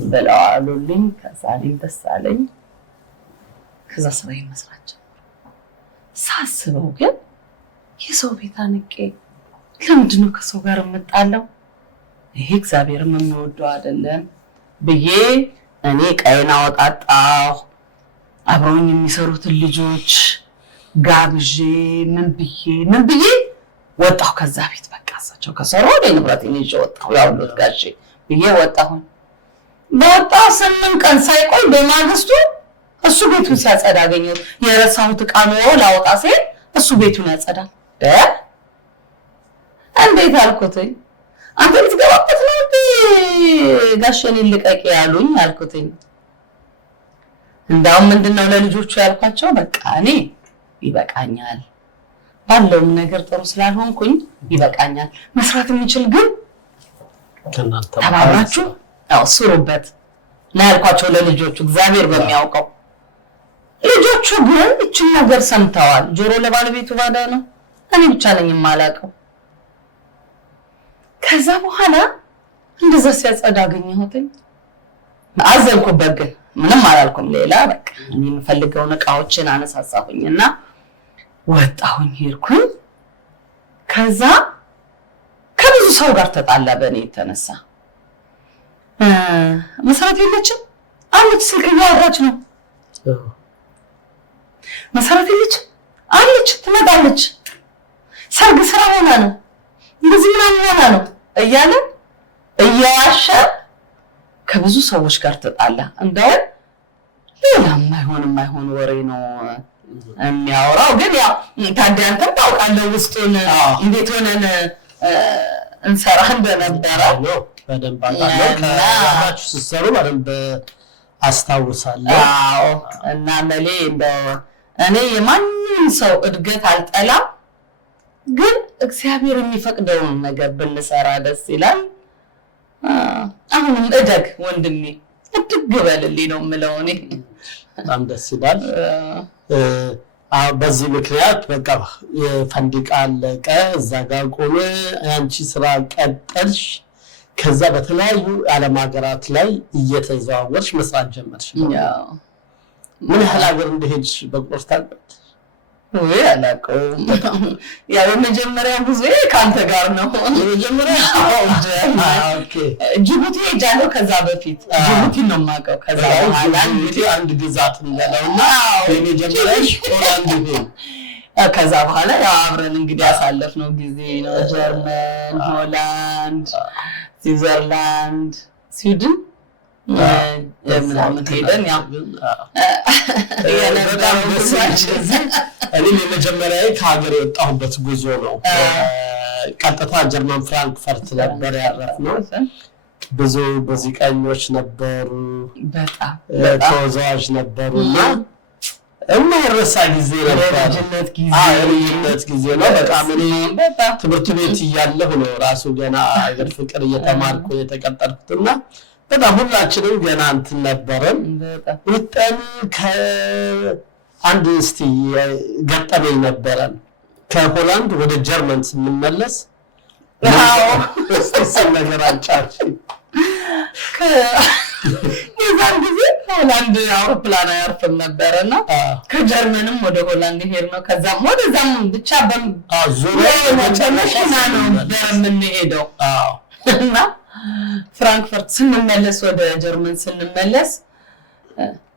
ብለው አሉልኝ። ከዛ እኔም ደስ አለኝ። ከዛ ስራዬን መስራት ጀመርኩ። ሳስበው ግን የሰው ቤት አንቄ ለምንድን ነው ከሰው ጋር የምጣለው? ይሄ እግዚአብሔርም የሚወደው አይደለም። ብዬ እኔ ቀይና ወጣጣሁ አብረውኝ የሚሰሩትን ልጆች ጋብዤ ምን ብዬ ወጣሁ ከዛ ቤት። በቃ እሳቸው ከሰሩ ወደ ንብረቴን ይዤ ወጣሁ። ያውሉት ጋሼ ብዬ ወጣሁኝ። በወጣ 8 ቀን ሳይቆይ በማግስቱ እሱ ቤቱን ሲያጸዳ አገኘሁት። የረሳሁት ዕቃ ኖሮ ላወጣ ሲሄድ እሱ ቤቱን ያጸዳል። እንዴት አልኩትኝ። አንተ ልትገባበት ነው እንዴ ጋሼን ልቀቂ ያሉኝ አልኩትኝ። እንዳውም ምንድነው ለልጆቹ ያልኳቸው በቃ እኔ ይበቃኛል፣ ባለው ነገር ጥሩ ስላልሆንኩኝ ይበቃኛል። መስራት የሚችል ግን ተባብራችሁ ስሩበት ነው ያልኳቸው ለልጆቹ፣ እግዚአብሔር በሚያውቀው። ልጆቹ ግን እችን ነገር ሰምተዋል። ጆሮ ለባለቤቱ ባዳ ነው፣ እኔ ብቻ ነኝ የማላውቀው። ከዛ በኋላ እንደዛ ሲያጸዳ አገኘሁትኝ። አዘንኩበት፣ ግን ምንም አላልኩም። ሌላ በቃ እኔ የምፈልገውን ዕቃዎችን አነሳሳሁኝና ወጣሁኝ፣ ሄድኩኝ። ከዛ ከብዙ ሰው ጋር ተጣላ በእኔ የተነሳ። መሰረት የለችም አለች፣ ስልክ እያወራች ነው። መሰረት የለችም አለች፣ ትመጣለች፣ ሰርግ ስራ ሆና ነው እንደዚህ ምናምን ሆና ነው እያለ እያዋሸ ከብዙ ሰዎች ጋር ተጣላ። እንደው ሌላ የማይሆን ወሬ ነው የሚያወራው። ግን ያው ታዲያ አንተም ታውቃለህ ውስጡን እንዴት ሆነን እንሰራ እንደነበረ በደንብ አውቃለሁ። ከራችሁ ስትሰሩ በደንብ አስታውሳለሁ። አዎ። እና መሌ እንደው እኔ የማንንም ሰው እድገት አልጠላም፣ ግን እግዚአብሔር የሚፈቅደውን ነገር ብንሰራ ደስ ይላል። አሁንም እደግ ወንድሜ፣ እድግ በልልኝ ነው የምለው እኔ። በጣም ደስ ይላል። በዚህ ምክንያት በቃ ፈንዲቃ አለቀ፣ እዛ ጋር ቆመ፣ አንቺ ስራ ቀጠልሽ። ከዛ በተለያዩ ዓለም ሀገራት ላይ እየተዘዋወርሽ መስራት ጀመርሽ። ምን ያህል ሀገር እንደሄድሽ በቁጥር ታውቂያለሽ? ወይ አላውቀውም። ያው የመጀመሪያ ጊዜ ካንተ ጋር ነው። ጅቡቲ ሄጃለሁ። ከዛ በፊት ጅቡቲ ነው የማውቀው። ከዛ በኋላ እንግዲህ አንድ ግዛት እንደለውና የመጀመሪያሽ ሆላንድ ነው። ከዛ በኋላ ያው አብረን እንግዲህ ያሳለፍነው ጊዜ ነው። ጀርመን፣ ሆላንድ፣ ስዊዘርላንድ፣ ስዊድን ምናምን ሄደን ያው እኔም የመጀመሪያዬ ከሀገር የወጣሁበት ጉዞ ነው። ቀጥታ ጀርመን ፍራንክፈርት ነበር ያረፍነው። ብዙ ሙዚቀኞች ነበሩ፣ በጣም ተወዛዋዥ ነበሩና የማይረሳ ጊዜ ነበር። የልጅነት ጊዜ ነው። በጣም እኔ ትምህርት ቤት እያለሁ ነው ራሱ ገና ሀገር ፍቅር እየተማርኩ የተቀጠርኩትና በጣም ሁላችንም ገና እንትን ነበረን። በጣም ከአንድ እስቲ ገጠመኝ ነበረን። ከሆላንድ ወደ ጀርመን ስንመለስ እስቲ ነገር አንጫች የዛን ጊዜ ሆላንድ አውሮፕላን አያርፍም ነበርና ከጀርመንም ወደ ሆላንድ ሄድ ነው። ከዛም ወደዛም ብቻ ዙሪያ መጨረሻና ነው የምንሄደው እና ፍራንክፈርት ስንመለስ ወደ ጀርመን ስንመለስ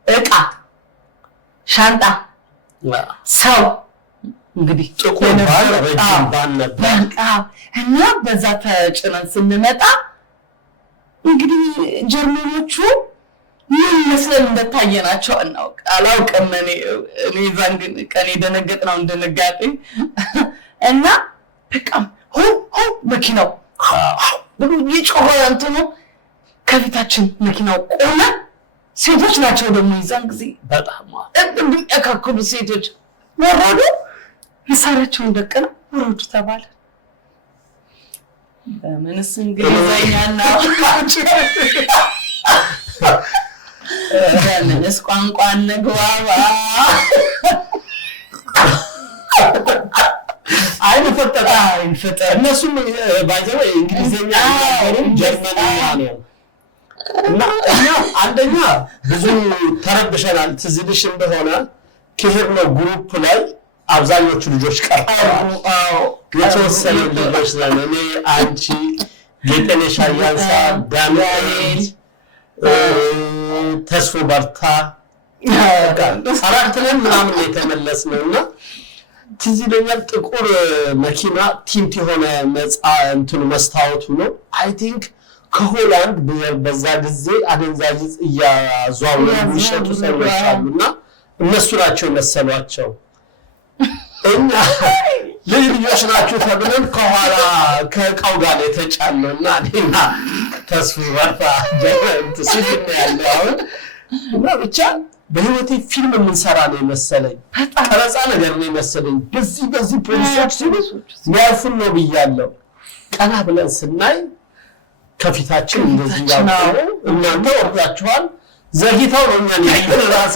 ዕቃ፣ ሻንጣ፣ ሰው እንግዲህ ጥቁር ባል ነበር እና በዛ ተጭነን ስንመጣ እንግዲህ ጀርመኖቹ ምን መስለን እንደታየናቸው አላውቅም። እኔ ዛን ቀን የደነገጥነው እንደነጋጤ እና በቃ መኪናው ብሎ ይጮህ እንትኑ ከፊታችን መኪናው ቆመ። ሴቶች ናቸው ደግሞ ይዛን ጊዜ በጣም ያካክሉ ሴቶች ወረዱ። መሳሪያቸውን ደቀነ ወረዱ ተባለ። በምንስ እንግሊዘኛና በምንስ ቋንቋ እንግባባ? አይፈጠጣ እነሱም ባይዘው እንግሊዘኛ ያወሩ ጀርመንኛ ነው እና እኛ አንደኛ ብዙ ተረብሸናል። ትዝ ይልሽ እንደሆነ ከሄድነው ግሩፕ ላይ አብዛኞቹ ልጆች ቀርተዋል። የተወሰኑ ልጆች ነን። እኔ፣ አንቺ፣ ጌጤነሽ አያንሳ፣ ዳንኤል ተስፎ በርታ አራት ላይ ምናምን የተመለስነውና ትዝ ይለኛል ጥቁር መኪና ቲንት የሆነ እንትኑ መስታወቱ ነው አይ ቲንክ ከሆላንድ በዛ ጊዜ አደንዛዥ እያዟወሩ የሚሸጡ ሰዎች አሉና እነሱ ናቸው መሰሏቸው እኛ ልጆች ናቸው ተብለን ከኋላ ከእቃው ጋር የተጫነውና እኔና ተስፉ በርታ ጀንት ሲልም ያለው እና ብቻ በህይወቴ ፊልም የምንሰራ ነው መሰለኝ ቀረጻ ነገር ነው መሰለኝ በዚህ ፕሮሰስ የሚያልፉን ነው ብያለሁ ቀና ብለን ስናይ ከፊታችን እንደዚህ ያለው እናንተ ወርዳችኋል ዘግይተው ነው እኛን ያየን ራሱ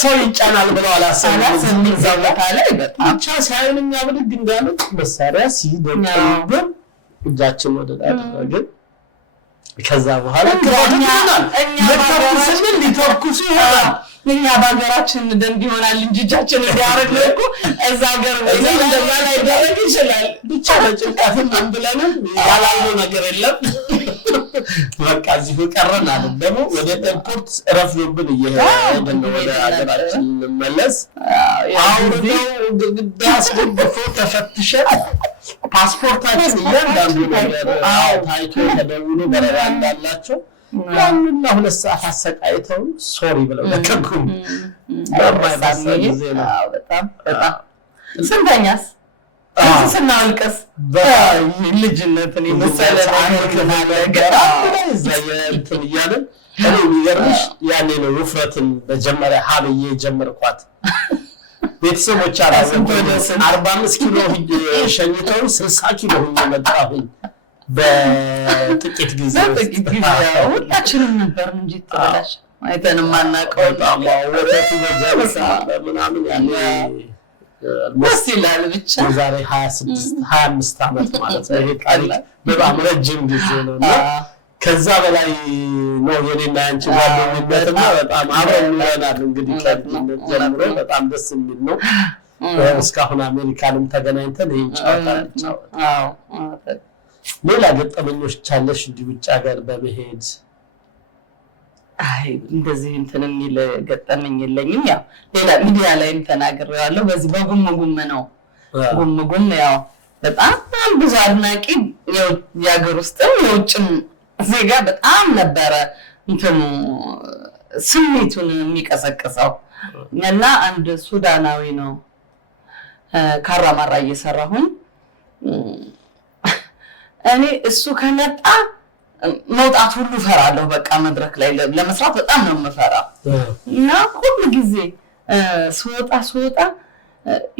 ሰው ይጫናል ብለው አላሰብንም ዘውታለ ብቻ ሳይሆንኛ ብድግ እንዳለ መሳሪያ ሲደቀምብን እጃችን ወደ አደረግን ከዛ በኋላ እኛ ባገራችን ሊተኩሱ ይሆናል እኛ ባገራችን ደንብ ይሆናል እንጂ እጃችን ያረግ ነው እኮ እዛ ሀገር ወይ እንደዛ ላይ ደረግ ይችላል ብቻ በጭንቀትም አንብለንም ያላለው ነገር የለም በቃ እዚህ ቀረናል ደግሞ ወደ ኤርፖርት ረፍዶብን እየሄድን ነው ወደ ሀገራችን እንመለስ አውርደው ግዳስደግፎ ተፈትሸን ፓስፖርታችን እያንዳንዱ ነገር ታይቶ ተደውሎ በረራ እንዳላቸው ያንና 2 ሰዓት አሰቃይተው ሶሪ ብለው ለከኩም በጣም ስንተኛስ ስናልቀስ ልጅነትን የመሰለ ነገር እንትን እያለን እኔ የሚገርምሽ ያኔ ነው ውፍረትን መጀመሪያ ሀብዬ ጀመርኳት ቤተሰቦች አላሰቡ 45 ኪሎ ሸኝተው 60 ኪሎ መጣሁኝ በጥቂት ጊዜ ሁላችንም ነበር እንጂ ተበላሽ አይተንም ማናቀው ወጣቱ በጀርሳ ምናምን ያኔ ወስይላል ብቻ ዛሬ 25 አመት ማለት ነው ይሄ ታሪክ በጣም ረጅም ጊዜ ነውና ከዛ በላይ ነው የኔና አንቺ ጓደኝነትና በጣም አብረን እንሆናለን እንግዲህ ከልጅነት ጀምሮ በጣም ደስ የሚል ነው እስካሁን አሜሪካንም ተገናኝተን ይሄን ጫወታ ሌላ ገጠመኞች ቻለሽ እንዲህ ውጭ ሀገር በመሄድ አይ እንደዚህ እንትን የሚል ገጠመኝ የለኝም ያው ሌላ ሚዲያ ላይ ተናግሬዋለሁ በዚህ በጉምጉም ነው ጉምጉም ያው በጣም ብዙ አድናቂ የሀገር ውስጥም የውጭም ዜጋ በጣም ነበረ እንትን ስሜቱን የሚቀሰቅሰው እና አንድ ሱዳናዊ ነው ካራማራ እየሰራሁኝ እኔ እሱ ከመጣ መውጣት ሁሉ ፈራለሁ በቃ መድረክ ላይ ለመስራት በጣም ነው የምፈራው እና ሁሉ ጊዜ ስወጣ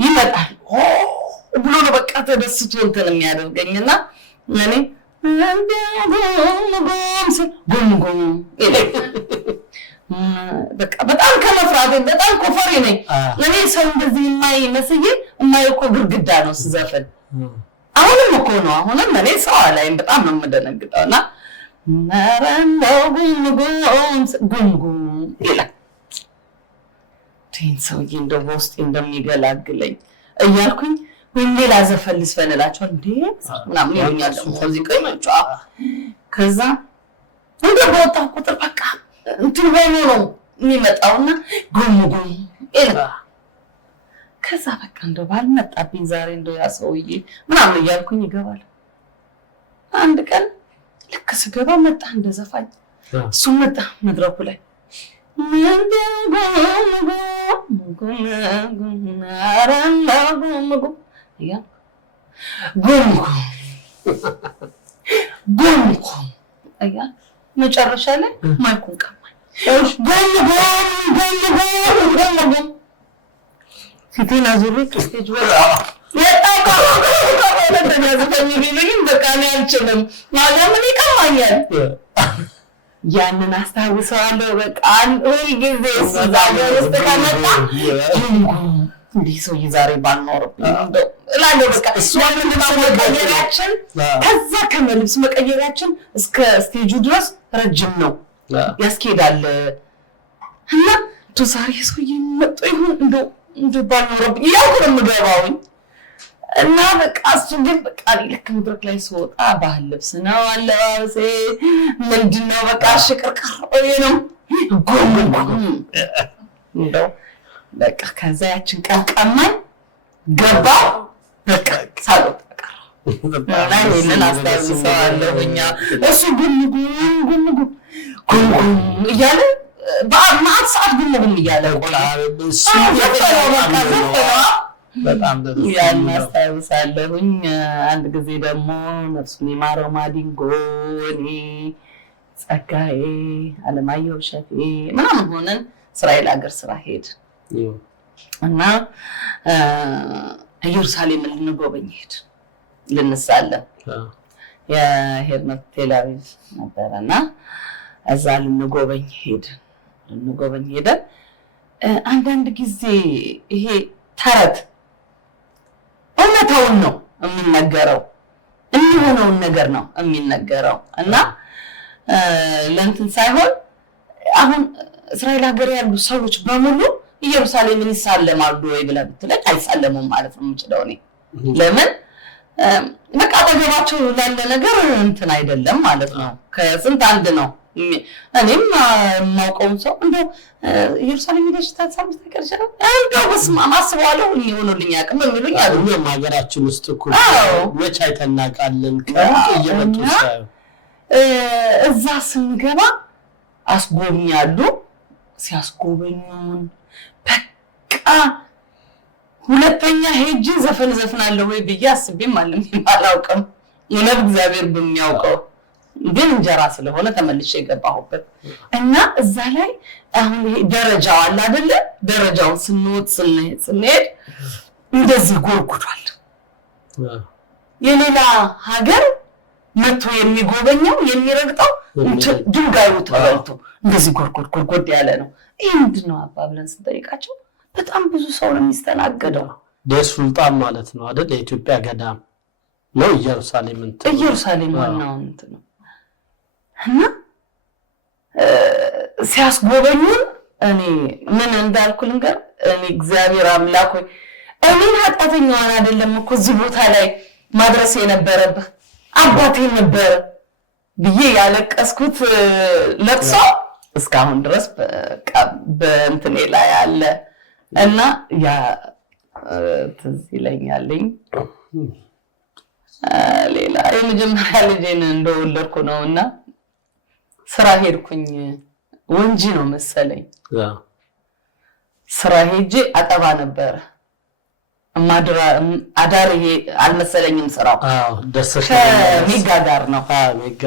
ይመጣል ብሎ ነው በቃ ተደስቶ እንትን የሚያደርገኝና እኔ ጉምጉም በቃ በጣም ከመፍራት በጣም ኮፈሪ ነኝ እኔ ሰው እንደዚህ የማይመስል የማይቆ ግርግዳ ነው ስዘፈን አሁንም እኮ ነው አሁንም እኔ ሰው አላይም በጣም ነው የምደነግጠውና ነረንደው ጉምጉም ይላል ሰውዬ እንደው በውስጤ እንደሚገላግለኝ እያልኩኝ ወይም ሌላ ዘፈን ልስፈንላቸው እንዴ ምናምን ይሉኛል ሙዚቀኞቹ ከዛ እንደ በወጣ ቁጥር በቃ እንትን ሆኖ ነው የሚመጣውና ጉምጉም ይላል ከዛ በቃ እንደው ባልመጣብኝ ዛሬ እንደው ያ ሰውዬ ምናምን እያልኩኝ ይገባል አንድ ቀን ልክ ስገባ መጣ እንደዘፋኝ እሱ መጣ መድረኩ ላይ ጉምጉም አያ መጨረሻ ላይ ማይኩን ቀማኝ ጉምጉም ፊቴን አዙሬ ስቴጅ ወጣ በቃ አልችልም ማለምን ይቀማኛል ያንን አስታውሰዋለሁ በቃ ሁል ጊዜ ዛሬ ውስጥ ከመጣ እንዲህ ሰው ዛሬ ባልኖርብኝ እንደው እላለሁ በቃ ያንን መቀየራችን ከዛ ከመልብስ መቀየራችን እስከ ስቴጁ ድረስ ረጅም ነው ያስኬዳል እና ዛሬ ሰው ይመጣ ይሁን እንደው ባልኖርብኝ ያው ነው የምገባውኝ እና በቃ እሱ ግን በቃ ልክ መድረክ ላይ ስወጣ ባህል ልብስ ነው አለባበሴ ምንድነው በቃ ሽቅርቅር ነው ጉም እንደው በቃ ከዛ ያችን ቀን ቀማኝ ገባ በቃ ሳሎት ላይ ይሄንን አስታውሰዋለሁ እኛ እሱ ጉም እያለ በአማት ሰዓት ጉም እያለ በጣም ያን አስታውሳለሁኝ። አንድ ጊዜ ደግሞ ነፍሱን ይማረው ማዲንጎ እኔ ጸጋዬ አለማየሁ እሸቴ ምናምን ሆነን እስራኤል ሀገር ስራ ሄድ እና ኢየሩሳሌም ልንጎበኝ ሄድ ልንሳለም የሄድነው ቴል አቪቭ ነበረና እዛ ልንጎበኝ ሄደ። አንዳንድ ጊዜ ይሄ ተረት እውነታውን ነው የሚነገረው የሚሆነውን ነገር ነው የሚነገረው እና ለእንትን ሳይሆን አሁን እስራኤል ሀገር ያሉ ሰዎች በሙሉ ኢየሩሳሌምን ይሳለማሉ ወይ ብለህ ብትለኝ አይሳለሙም ማለት ነው የምችለው እኔ ለምን በቃ አጠገባቸው ላለ ነገር እንትን አይደለም ማለት ነው ከስንት አንድ ነው እኔም የማውቀውን ሰው እንደው ኢየሩሳሌም ሄደሽ ታሳምስ ተቀርሻ እንደው በስመ አብ አስበዋለሁ ይሆንልኝ አቅም የሚሉኝ አሉ እኛም ሀገራችን ውስጥ እኮ መች አይተናቃለን ከሩቅ እየመጡ ሳይሆን እዛ ስንገባ አስጎብኛሉ ሲያስጎበኙን በቃ ሁለተኛ ሄጄ ዘፈናለሁ ወይ ብዬ አስቤም አላውቅም የነብ እግዚአብሔር በሚያውቀው ግን እንጀራ ስለሆነ ተመልሼ የገባሁበት እና እዛ ላይ አሁን ይሄ ደረጃው አለ አይደለ ደረጃውን ስንሄድ እንደዚህ ጎርጉዷል የሌላ ሀገር መጥቶ የሚጎበኘው የሚረግጠው ድንጋዩ ተበልቶ እንደዚህ ጎርጎድ ያለ ነው ይሄ ምንድነው አባ ብለን ስንጠይቃቸው በጣም ብዙ ሰው ነው የሚስተናገደው ሱልጣን ማለት ነው አይደል የኢትዮጵያ ገዳም ነው ኢየሩሳሌም ዋናው እንትን ነው እና ሲያስጎበኙን እኔ ምን እንዳልኩ ልንገር እኔ እግዚአብሔር አምላክ ሆይ እኔን ኃጢአተኛዋን አይደለም እኮ እዚህ ቦታ ላይ ማድረስ የነበረብህ አባቴ ነበር ብዬ ያለቀስኩት ለቅሶ እስካሁን ድረስ በእንትኔ ላይ አለ እና ያ ትዝ ይለኛልኝ ሌላ የመጀመሪያ ልጄን እንደወለድኩ ነውና ስራ ሄድኩኝ ወንጂ ነው መሰለኝ ስራ ሄጄ አጠባ ነበር አዳር አልመሰለኝም ስራው ሚጋ ጋር ነው ሚጋ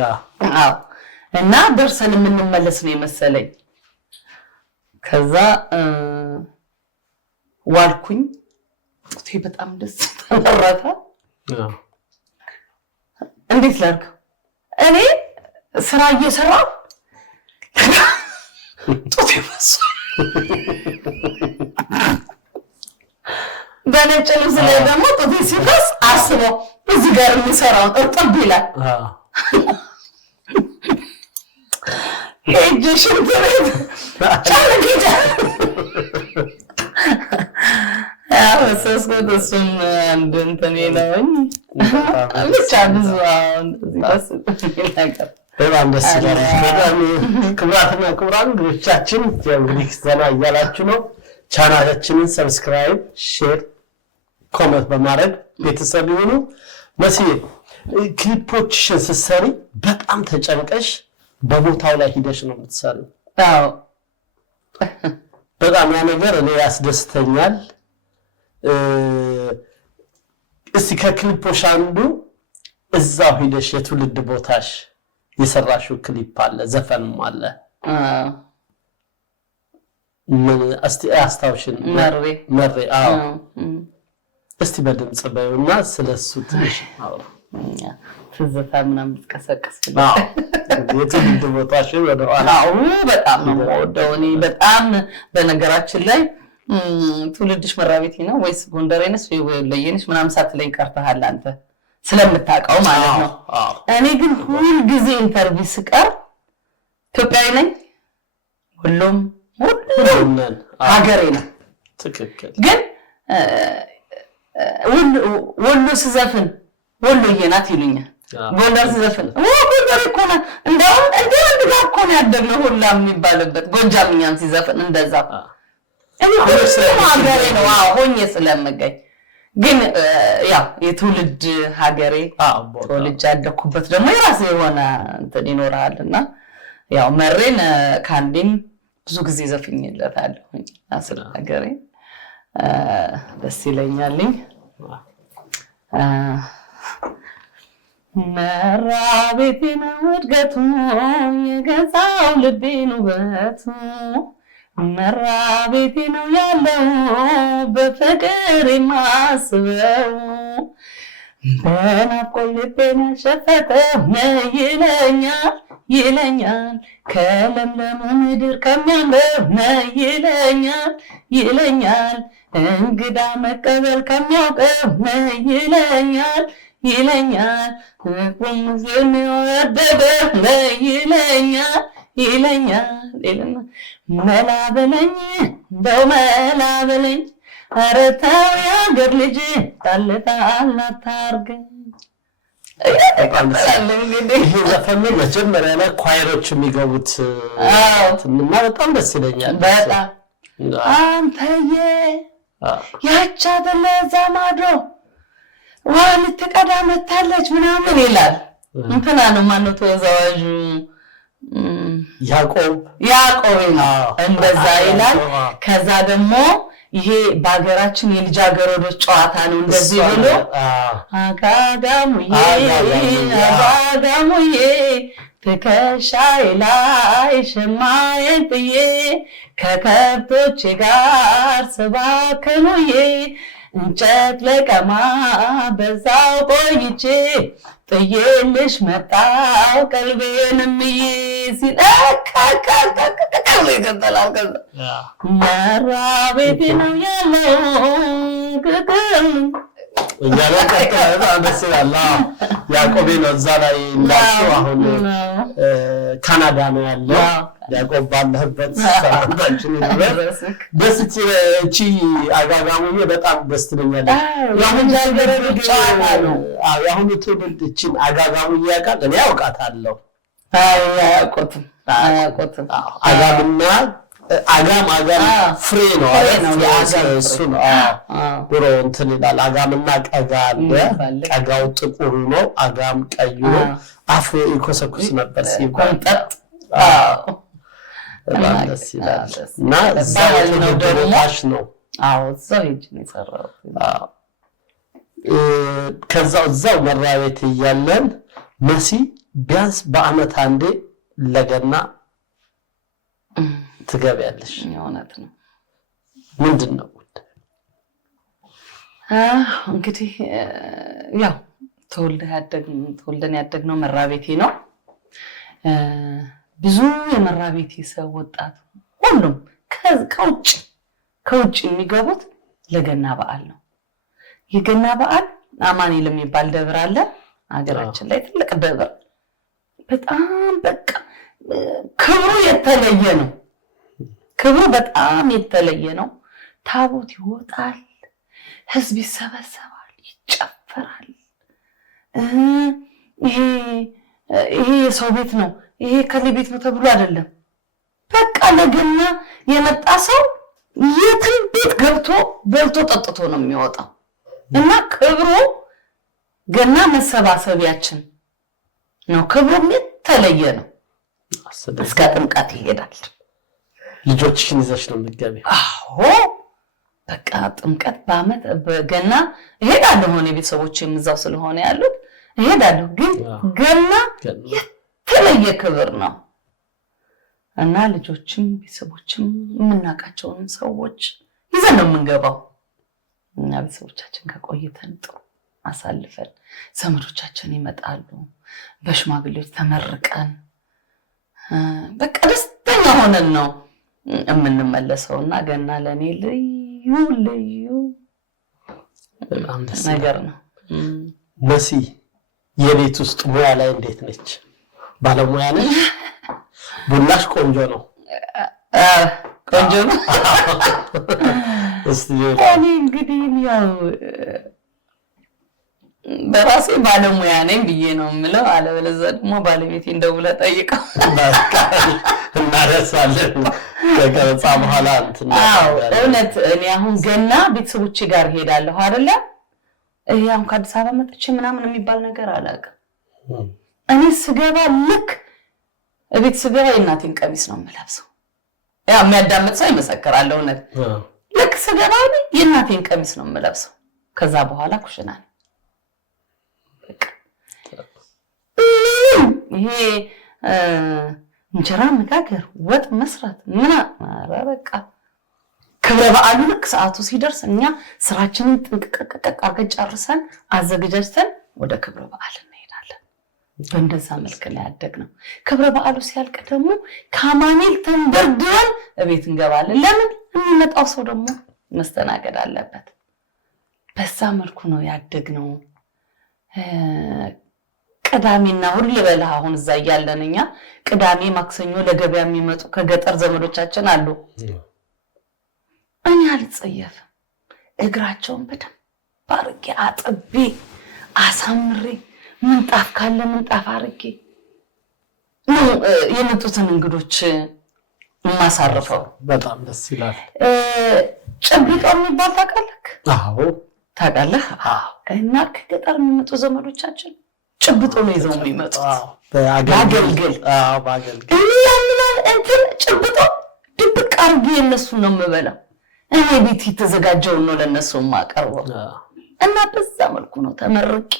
እና ደርሰን የምንመለስ ነው የመሰለኝ ከዛ ዋልኩኝ ጡቴ በጣም ደስ ተመረተ እንዴት ላድርግ እኔ ስራ እየሰራሁ ጡቴ ፈሶ በነጭ ልብስ ላይ ደግሞ ጡቴ ሲፈስ አስበው እዚህ ጋር የሚሰራው እርጥብ ይላል ሄጄ ሽንት ቤት ቻለጌታ በሰስኩት እሱም አንድ እንትኔ ነውኝ ብቻ ብዙ በጣም ደስ ይላል በጣም ክቡራትና ክቡራን እንግዶቻችን እንግዲህ ዘና እያላችሁ ነው ቻናላችንን ሰብስክራይብ ሼር ኮሜንት በማድረግ ቤተሰብ ይሁኑ መስዬ ክሊፖችሽን ስትሰሪ በጣም ተጨንቀሽ በቦታው ላይ ሂደሽ ነው የምትሰሪው አዎ በጣም ያ ነገር እኔ ያስደስተኛል እስቲ ከክሊፖች አንዱ እዛው ሄደሽ የትውልድ ቦታሽ የሰራሽው ክሊፕ አለ ዘፈንም አለ ምን አስታውሽን መሬ አዎ እስቲ በድምጽ በይውና ስለሱ ትንሽ አዎ ትዝታ ምናምን ተከሰከስ የትውልድ ቦታሽ ወደ ኋላ በጣም ነው የምወደው እኔ በጣም በነገራችን ላይ ትውልድሽ መራቤቴ ነው ወይስ ጎንደሬ ነሽ ወይ ለየነሽ ምናምን ሳትለኝ ቀርተሃል አንተ ስለምታውቀው ማለት ነው እኔ ግን ሁሉ ጊዜ ኢንተርቪው ስቀር ኢትዮጵያዊ ነኝ ሁሉም ሀገሬ ነው ትክክል ግን ሁሉ ወሎ ስዘፍን ወሎዬ ናት ይሉኛል። ጎንደር ስዘፍን ጎንደር እኮ ናት እንደውም አንድ ጋር እኮ ነው ያደግነው ሁላ የሚባልበት ጎጃምኛም ሲዘፍን እንደዛ እኔ ሀገሬ ነው ሆኜ ስለምገኝ ግን ያው የትውልድ ሀገሬ ተወልጄ ያደኩበት ደግሞ የራሴ የሆነ እንትን ይኖራልና ያው መሬን ካንዲም ብዙ ጊዜ ዘፍኝለታለሁ ስለ ሀገሬ ደስ ይለኛልኝ መራቤቴ ነው እድገቱ የገዛው ልቤን ውበቱ መራቤቴ ነው ያለው በፍቅር የማስበው በናፍቆት ልቤን ያሸፈተ ይለኛል ከለምለሙ ምድር ከሚያምረው ይለኛል እንግዳ መቀበል ከሚያውቀው ይለኛል ቁምዝን ወደደ ይለኛል መላ በለኝ እንደው መላ በለኝ ኧረ ተው የአገር ልጅ ጣል አታርገኝ ይሄ ዘፈን መጀመሪያ ላይ ኳይሮች የሚገቡት እና በጣም ደስ ይለኛል በጣም አንተዬ ያቻት ለዛ ማዶ ልትቀዳ መታለች ምናምን ይላል እንትና ነው ማነው ተወዛዋዡ ያዕቆብ እንደዛ ይላል ከዛ ደግሞ ይሄ በአገራችን የልጃገረዶች ጨዋታ ነው እንደዚህ ብሎ አጋጋሙዬ ትከሻዬ ላይ ሸማዬን ጥዬ ከከብቶቼ ጋር ስባክኑዬ እንጨት ለቀማ በዛው ቆይቼ ጥዬልሽ መጣው ቀልቤንም ሲል ይቀጥላል ከዛ መራቤቴ ነው ያለው ግግም እያለ ቀጥታ ደስ ይላል ያዕቆብ ነው እዛ ላይ እንዳልሽው አሁን ካናዳ ነው ያለው ያዕቆብ ባለበት ሰራታችን ይላል ደስ እቺ አጋጋሙዬ በጣም ደስ ትለኛለች ያሁን ጃገረዶች ጨዋታ ነው ያሁን ትውልድ እቺን አጋጋሙዬ ያውቃል እኔ አውቃታለሁ አያውቁትም አጋምና አጋም ፍሬ ነው እሱ ነው ድሮ እንትን ይላል አጋምና ቀጋ አለ ቀጋው ጥቁሩ ነው አጋም ቀዩ ነው አፍ ይኮሰኩስ ነበር ሲቆንጠጥ በጣም ደስ ይላል እና እዛው ነው ደረታሽ ነው እዛው ሄጅ ነው የሰራው ከዛው መራቤት እያለን መሲ ቢያንስ በአመት አንዴ ለገና ትገቢያለሽ እውነት ነው ምንድነው እንግዲህ ያው ተወልደን ያደግነው መራቤቴ ነው ብዙ የመራቤቴ ሰው ወጣት ሁሉም ከውጭ የሚገቡት ለገና በዓል ነው የገና በዓል አማኑኤል የሚባል ደብር አለ ሀገራችን ላይ ትልቅ ደብር በጣም በቃ ክብሩ የተለየ ነው ክብሩ በጣም የተለየ ነው ታቦት ይወጣል ህዝብ ይሰበሰባል ይጨፈራል ይሄ የሰው ቤት ነው ይሄ ከሌ ቤት ነው ተብሎ አይደለም በቃ ለገና የመጣ ሰው የትም ቤት ገብቶ በልቶ ጠጥቶ ነው የሚወጣው እና ክብሩ ገና መሰባሰቢያችን ነው ክብሩ የተለየ ነው እስከ ጥምቀት ይሄዳል ልጆችሽን ይዘሽ ነው የምትገቢው በቃ ጥምቀት በአመት በገና እሄዳለሁ ሆነ ቤተሰቦቼም እዛው ስለሆነ ያሉት እሄዳለሁ ግን ገና የተለየ ክብር ነው እና ልጆችም ቤተሰቦችም የምናውቃቸውን ሰዎች ይዘን ነው የምንገባው እና ቤተሰቦቻችን ከቆይተን ጥሩ አሳልፈን ዘመዶቻችን ይመጣሉ በሽማግሌዎች ተመርቀን በቃ ደስተኛ ሆነን ነው የምንመለሰውና ገና ለኔ ልዩ በጣም ደስ ነገር ነው መሲ የቤት ውስጥ ሙያ ላይ እንዴት ነች ባለሙያ ነች ቡናሽ ቆንጆ ነው ቆንጆ ነው እስቲ እኔ እንግዲህ ያው በራሴ ባለሙያ ነኝ ብዬ ነው የምለው። አለበለዚያ ደግሞ ባለቤቴ እንደውለ ጠይቀው እናረሳለን ከቀረጻ በኋላ እንትን እውነት እኔ አሁን ገና ቤተሰቦቼ ጋር ሄዳለሁ አይደለ? አሁን ከአዲስ አበባ መጥቼ ምናምን የሚባል ነገር አላውቅም። እኔ ስገባ ልክ እቤት ስገባ የእናቴን ቀሚስ ነው የምለብሰው። ያ የሚያዳምጥ ሰው ይመሰክራል። እውነት ልክ ስገባ የእናቴን ቀሚስ ነው የምለብሰው። ከዛ በኋላ ኩሽና ነው ይሄ እንጀራ መጋገር፣ ወጥ መስራት በቃ ክብረ በዓሉ ልክ ሰዓቱ ሲደርስ እኛ ስራችንን ጥንቅቅቅ አድርገን ጨርሰን አዘጋጅተን ወደ ክብረ በዓል እንሄዳለን። በእንደዛ መልክ ነው ያደግነው። ክብረ በዓሉ ሲያልቅ ደግሞ ከአማኑኤል ተንደርድረን እቤት እንገባለን። ለምን? የሚመጣው ሰው ደግሞ መስተናገድ አለበት። በዛ መልኩ ነው ያደግነው። ቅዳሜና እሑድ ልበልህ አሁን እዛ እያለን እኛ ቅዳሜ ማክሰኞ ለገበያ የሚመጡ ከገጠር ዘመዶቻችን አሉ። እኔ አልጸየፍም። እግራቸውን በደንብ አድርጌ አጥቤ አሳምሬ ምንጣፍ ካለ ምንጣፍ አድርጌ የመጡትን እንግዶች ማሳረፈው። በጣም ደስ ይላል። ጭብጦ የሚባል ታውቃለህ? አዎ ታውቃለህ? አዎ። እና ከገጠር የሚመጡ ዘመዶቻችን ጭብጦ ነው ይዘው የሚመጡት። በአገልግል እንትን ጭብጦ ድብቅ አድርጌ እነሱ ነው የምበላው። እኔ ቤት የተዘጋጀውን ነው ለነሱ የማቀርበው። እና በዛ መልኩ ነው ተመርቄ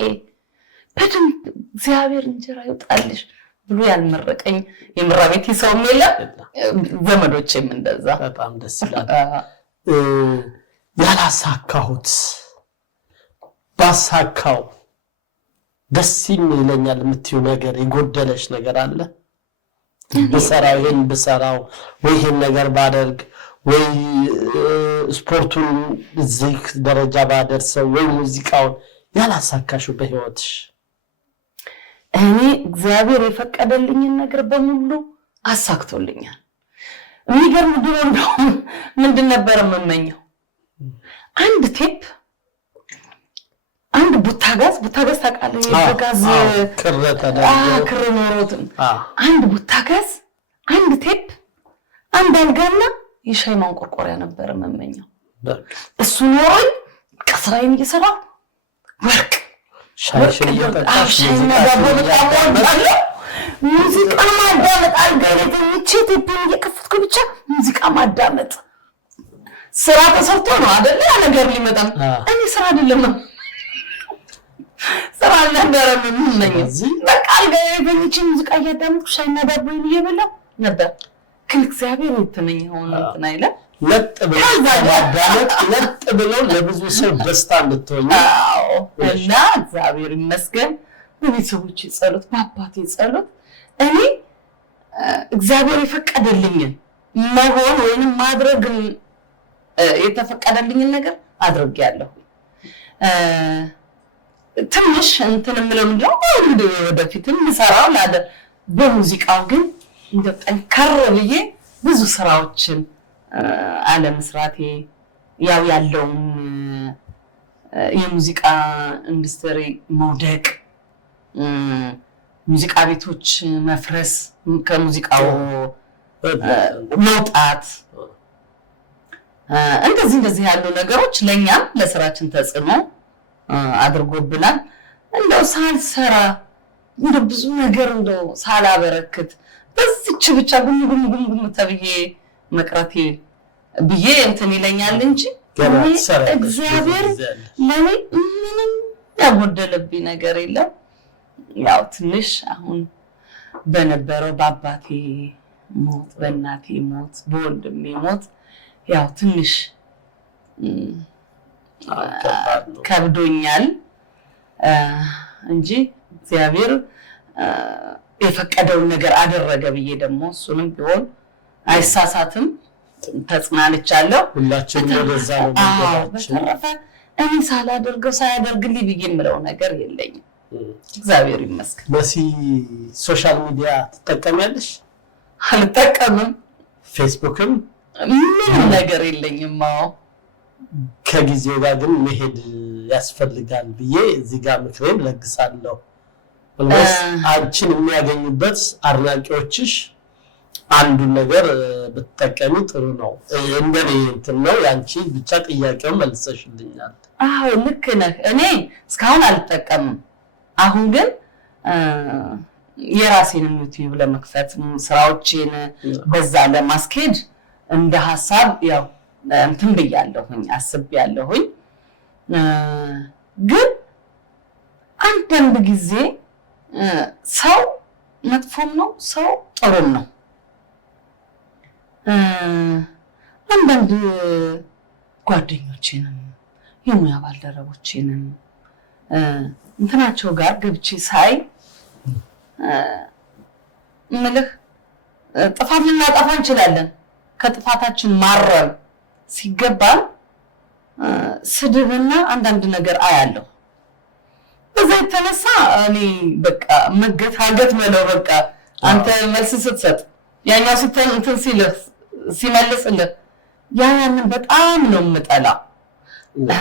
በደንብ እግዚአብሔር እንጀራ ይውጣልሽ ብሎ ያልመረቀኝ የምራ ቤት ሰው የለም። ዘመዶቼም እንደዛ። በጣም ደስ ይላል። ያላሳካሁት ባሳካው ደስ ይለኛል የምትዩ ነገር የጎደለሽ ነገር አለ? በሰራው ይሄን በሰራው ወይ ይሄን ነገር ባደርግ ወይ ስፖርቱን እዚህ ደረጃ ባደርሰው ወይ ሙዚቃውን ያላሳካሽው በህይወትሽ? እኔ እግዚአብሔር የፈቀደልኝን ነገር በሙሉ አሳክቶልኛል። የሚገርም ድሮ እንደውም ምንድን ነበር የምመኘው? አንድ ቴፕ አንድ ቡታጋዝ ታውቃለህ? የቡታጋዝ ክር ኖሮት አንድ ቡታጋዝ አንድ ቴፕ አንድ አልጋና የሻይ ማንቆርቆሪያ ነበር የምመኘው። እሱ ኖሮኝ ከስራዬን እየሰራሁ ወርቅ ሙዚቃ ማዳመጥ አልገረኝ ቴፕን እየከፈትኩ ብቻ ሙዚቃ ማዳመጥ። ስራ ተሰርቶ ነው አይደል ያ ነገር ሊመጣም። እኔ ስራ አይደለም ስራ ነበር የምመኘው። በቃ አልገረኝ ሙዚቃ እያዳመጥኩ ሻይና ዳቦዬን እየበላሁ ነበር። ግን እግዚአብሔር የተመኘውን እንትን አይለ ለጥ ብሎ ለብዙ ሰው ደስታ እንድትሆኝ። አዎ እና እግዚአብሔር ይመስገን በቤተሰቦቼ ጸሎት በአባቴ ጸሎት እኔ እግዚአብሔር የፈቀደልኝን መሆን ወይንም ማድረግ የተፈቀደልኝን ነገር አድርጌያለሁ። ትንሽ እንትን የምለው እንግዲህ ወደፊትም ሰራው ላደ በሙዚቃው ግን እንደው ጠንከር ብዬ ብዙ ስራዎችን አለመስራቴ ያው ያለውን የሙዚቃ ኢንዱስትሪ መውደቅ፣ ሙዚቃ ቤቶች መፍረስ፣ ከሙዚቃው መውጣት እንደዚህ ያሉ ነገሮች ለኛም ለስራችን ተጽዕኖ አድርጎብናል። እንደው ሳልሰራ እንደው ብዙ ነገር እንደው ሳላበረክት በዚች ብቻ ጉም ተብዬ መቅረቴ ብዬ እንትን ይለኛል እንጂ እግዚአብሔር ለኔ ምንም ያጎደለብኝ ነገር የለም። ያው ትንሽ አሁን በነበረው በአባቴ ሞት፣ በእናቴ ሞት፣ በወንድሜ ሞት ያው ትንሽ ከብዶኛል እንጂ እግዚአብሔር የፈቀደውን ነገር አደረገ ብዬ ደግሞ እሱንም ቢሆን አይሳሳትም ተጽናንቻለሁ። ሁላችንም ወደዛ ነው መንገዳችን። እኔ ሳላደርገው ሳያደርግልኝ ብዬ የምለው ነገር የለኝም። እግዚአብሔር ይመስገን። መሲ ሶሻል ሚዲያ ትጠቀሚያለሽ? አልጠቀምም። ፌስቡክም ምንም ነገር የለኝም። አዎ ከጊዜው ጋር ግን መሄድ ያስፈልጋል ብዬ እዚህ ጋር ምክሬን ለግሳለሁ። አንቺን የሚያገኙበት አድናቂዎችሽ አንዱን ነገር ብትጠቀሚ ጥሩ ነው። እንደኔ እንትን ነው ያንቺ ብቻ ጥያቄውን መልሰሽልኛል። አዎ ልክ ነህ። እኔ እስካሁን አልጠቀምም። አሁን ግን የራሴን ዩቲዩብ ለመክፈት ስራዎችን በዛ ለማስኬድ እንደ ሐሳብ ያው እንትን ብያለሁኝ አስቤያለሁኝ። ግን አንዳንድ ጊዜ ሰው መጥፎም ነው ሰው ጥሩም ነው። አንዳንድ ጓደኞቼንም የሙያ ባልደረቦቼንም እንትናቸው ጋር ገብቼ ሳይ ምልህ ጥፋት ልናጠፋ እንችላለን። ከጥፋታችን ማረም ሲገባን ስድብና አንዳንድ ነገር አያለሁ። በዛ የተነሳ እኔ በቃ መገታገት መለው በቃ አንተ መልስ ስትሰጥ ያኛው ስተን እንትን ሲመልስልህ ያንን በጣም ነው የምጠላ።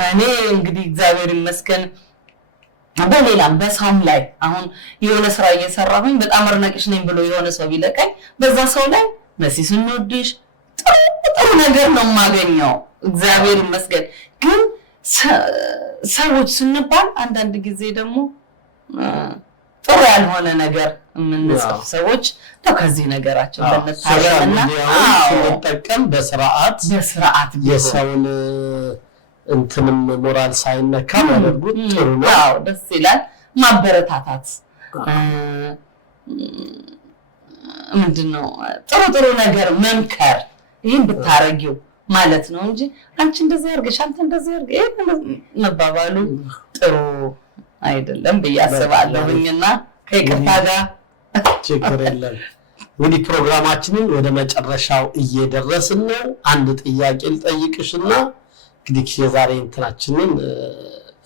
እኔ እንግዲህ እግዚአብሔር ይመስገን በሌላም በሰውም ላይ አሁን የሆነ ስራ እየሰራሁኝ በጣም አድናቂሽ ነኝ ብሎ የሆነ ሰው ቢለቀኝ በዛ ሰው ላይ መሲስ እንወድሽ ጥሩ ነገር ነው የማገኘው እግዚአብሔር ይመስገን። ግን ሰዎች ስንባል አንዳንድ ጊዜ ደግሞ ጥሩ ያልሆነ ነገር የምንጽፍ ሰዎች ነው ከዚህ ነገራቸው በነታየና ስንጠቀም በስርዓት የሰውን እንትንም ሞራል ሳይነካ ማለትም ጥሩ ነው። አዎ ደስ ይላል። ማበረታታት ምንድነው ጥሩ ነገር መምከር ይሄን ብታረጊው ማለት ነው እንጂ አንቺ እንደዚህ አድርገሽ አንተ እንደዚህ አድርገ መባባሉ ጥሩ አይደለም ብያስባለሁኝና ከይቅርታ ጋር ችግር የለም። እንግዲህ ፕሮግራማችንን ወደ መጨረሻው እየደረስን ነው። አንድ ጥያቄ ልጠይቅሽና እንግዲህ የዛሬ እንትናችንን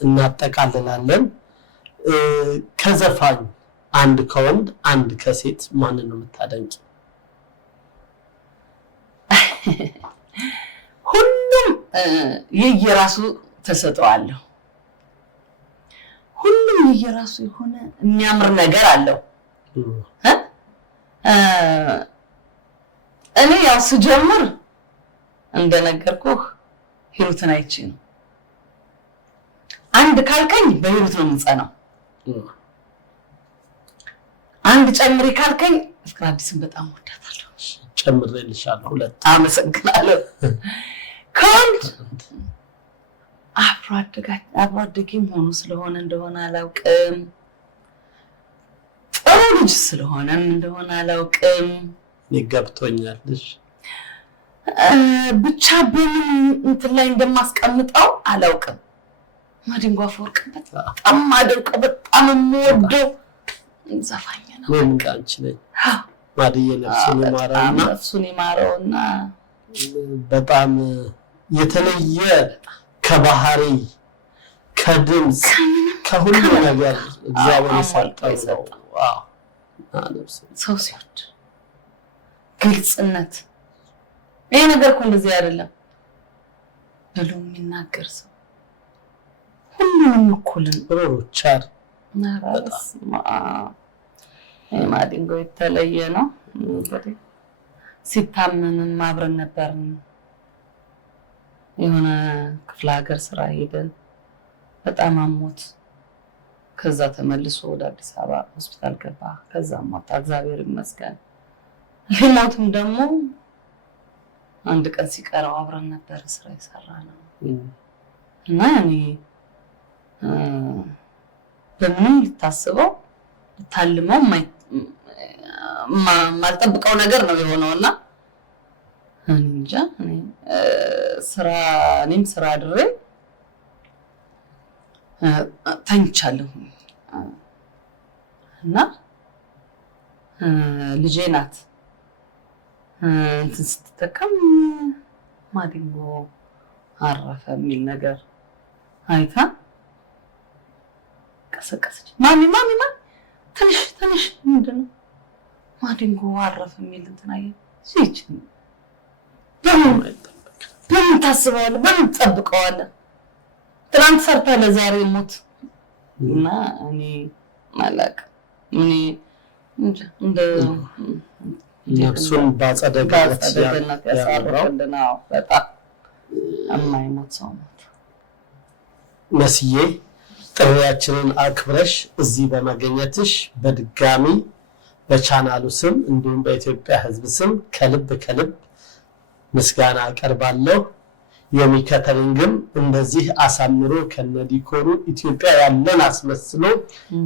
እናጠቃልላለን። ከዘፋኝ አንድ ከወንድ አንድ ከሴት ማንን ነው የምታደንቂ? ሁሉም የየራሱ ተሰጥኦ አለው። ሁሉም የየራሱ የሆነ የሚያምር ነገር አለው። እኔ ያው ስጀምር እንደነገርኩህ ሂሩትን አይቼ ነው። አንድ ካልከኝ በሂሩት ነው የምጸናው። አንድ ጨምሪ ካልከኝ ፍቅር አዲስን በጣም ወዳታለሁ። ጨምሬልሻለሁ ሁለት። አመሰግናለሁ። ከወንድ አብሮ አደጌም ሆኖ ስለሆነ እንደሆነ አላውቅም። ጥሩ ልጅ ስለሆነ እንደሆነ አላውቅም። ይገብቶኛል። ብቻ በምን እንትን ላይ እንደማስቀምጠው አላውቅም። ማዲንጎ አፈወርቅ በጣም አደንቀው በጣም የምወደው ዘፋኝ ነው። ምን ቃንቺ ነኝ ማዲዬ ነፍሱን ይማረውና በጣም የተለየ ከባህሪ ከድምፅ ከሁሉ ነገር እግዚአብሔር ይሰጣው። ሰው ሲወድ ግልጽነት ይሄ ነገር እኮ እንደዚህ አይደለም ብሎ የሚናገር ሰው ሁሉንም እኩልን ሮሮቻር ናራስ ማዲንጎ የተለየ ነው። እንግዲህ ሲታመምም አብረን ነበርን። የሆነ ክፍለ ሀገር ስራ ሄደን በጣም አሞት ከዛ ተመልሶ ወደ አዲስ አበባ ሆስፒታል ገባ። ከዛም ወጣ እግዚአብሔር ይመስገን። ሊሞትም ደግሞ አንድ ቀን ሲቀረው አብረን ነበር ስራ የሰራነው እና እኔ በምንም ልታስበው ልታልመው ማልጠብቀው ነገር ነው የሆነውና እንጃ እኔም ስራ አድሬ ተኝቻለሁ እና ልጄ ናት እንትን ስትጠቀም ማዲንጎ አረፈ የሚል ነገር አይታ ቀሰቀሰች። ማሚ ትንሽ ምንድነው ማዲንጎ አረፈ የሚል እንትን አየች። በምን ታስበዋለህ? በምን ትጠብቀዋለህ? ትናንት ሰርታ ለዛሬ ሞት እና እኔ ማላቅ እኔ እንደ ነፍሱን ባጸደ ገነት ያሳርፍልን። በጣም የማይሞት ሰው ነው። መስዬ ጥሪያችንን አክብረሽ እዚህ በመገኘትሽ በድጋሚ በቻናሉ ስም እንዲሁም በኢትዮጵያ ሕዝብ ስም ከልብ ምስጋና አቀርባለሁ። የሚከተሪንግም እንደዚህ አሳምሮ ከነዲኮሩ ኢትዮጵያ ያለን አስመስሎ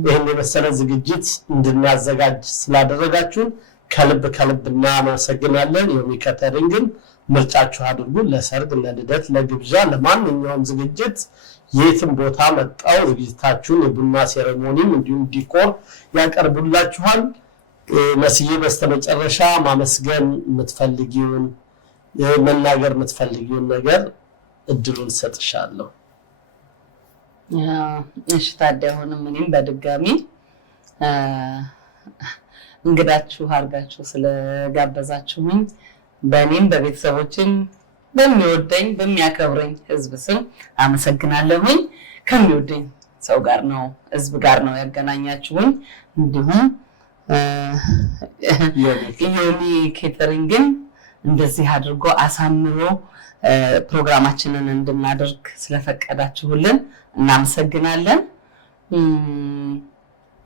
ይህን የመሰለ ዝግጅት እንድናዘጋጅ ስላደረጋችሁን ከልብ እናመሰግናለን። የሚከተሪንግም ምርጫችሁ አድርጉ። ለሰርግ፣ ለልደት፣ ለግብዣ፣ ለማንኛውም ዝግጅት የትም ቦታ መጣው ዝግጅታችሁን የቡና ሴሬሞኒም እንዲሁም ዲኮር ያቀርቡላችኋል። መስዬ በስተመጨረሻ ማመስገን የምትፈልጊውን መናገር የምትፈልጊውን ነገር እድሉን ሰጥሻለሁ። እሺ ታዲያ አሁንም እኔም በድጋሚ እንግዳችሁ አድርጋችሁ ስለጋበዛችሁኝ በእኔም በቤተሰቦችን በሚወደኝ በሚያከብረኝ ህዝብ ስም አመሰግናለሁኝ። ከሚወደኝ ሰው ጋር ነው ህዝብ ጋር ነው ያገናኛችሁኝ። እንዲሁም ዮሚ ኬተሪንግን እንደዚህ አድርጎ አሳምሮ ፕሮግራማችንን እንድናደርግ ስለፈቀዳችሁልን እናመሰግናለን።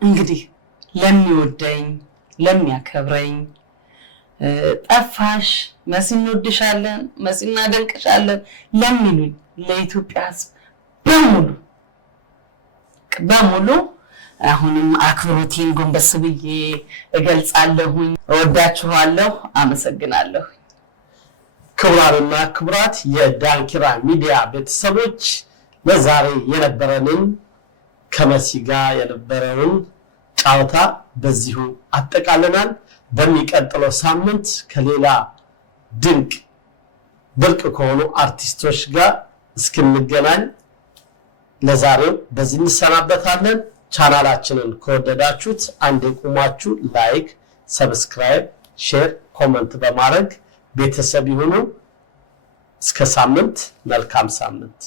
እንግዲህ ለሚወደኝ ለሚያከብረኝ ጠፋሽ መሲ እንወድሻለን መሲ እናደንቅሻለን ለሚሉኝ ለኢትዮጵያ ህዝብ በሙሉ አሁንም አክብሮቴን ጎንበስ ብዬ እገልጻለሁኝ። እወዳችኋለሁ። አመሰግናለሁ። ክቡራንና ክቡራት የዳንኪራ ሚዲያ ቤተሰቦች ለዛሬ የነበረንን ከመሲ ጋር የነበረውን ጫወታ በዚሁ አጠቃለናል። በሚቀጥለው ሳምንት ከሌላ ድንቅ ብርቅ ከሆኑ አርቲስቶች ጋር እስክንገናኝ ለዛሬው በዚህ እንሰናበታለን። ቻናላችንን ከወደዳችሁት አንዴ ቁማችሁ ላይክ፣ ሰብስክራይብ፣ ሼር፣ ኮሜንት በማድረግ ቤተሰብ ይሁኑ። እስከ ሳምንት መልካም ሳምንት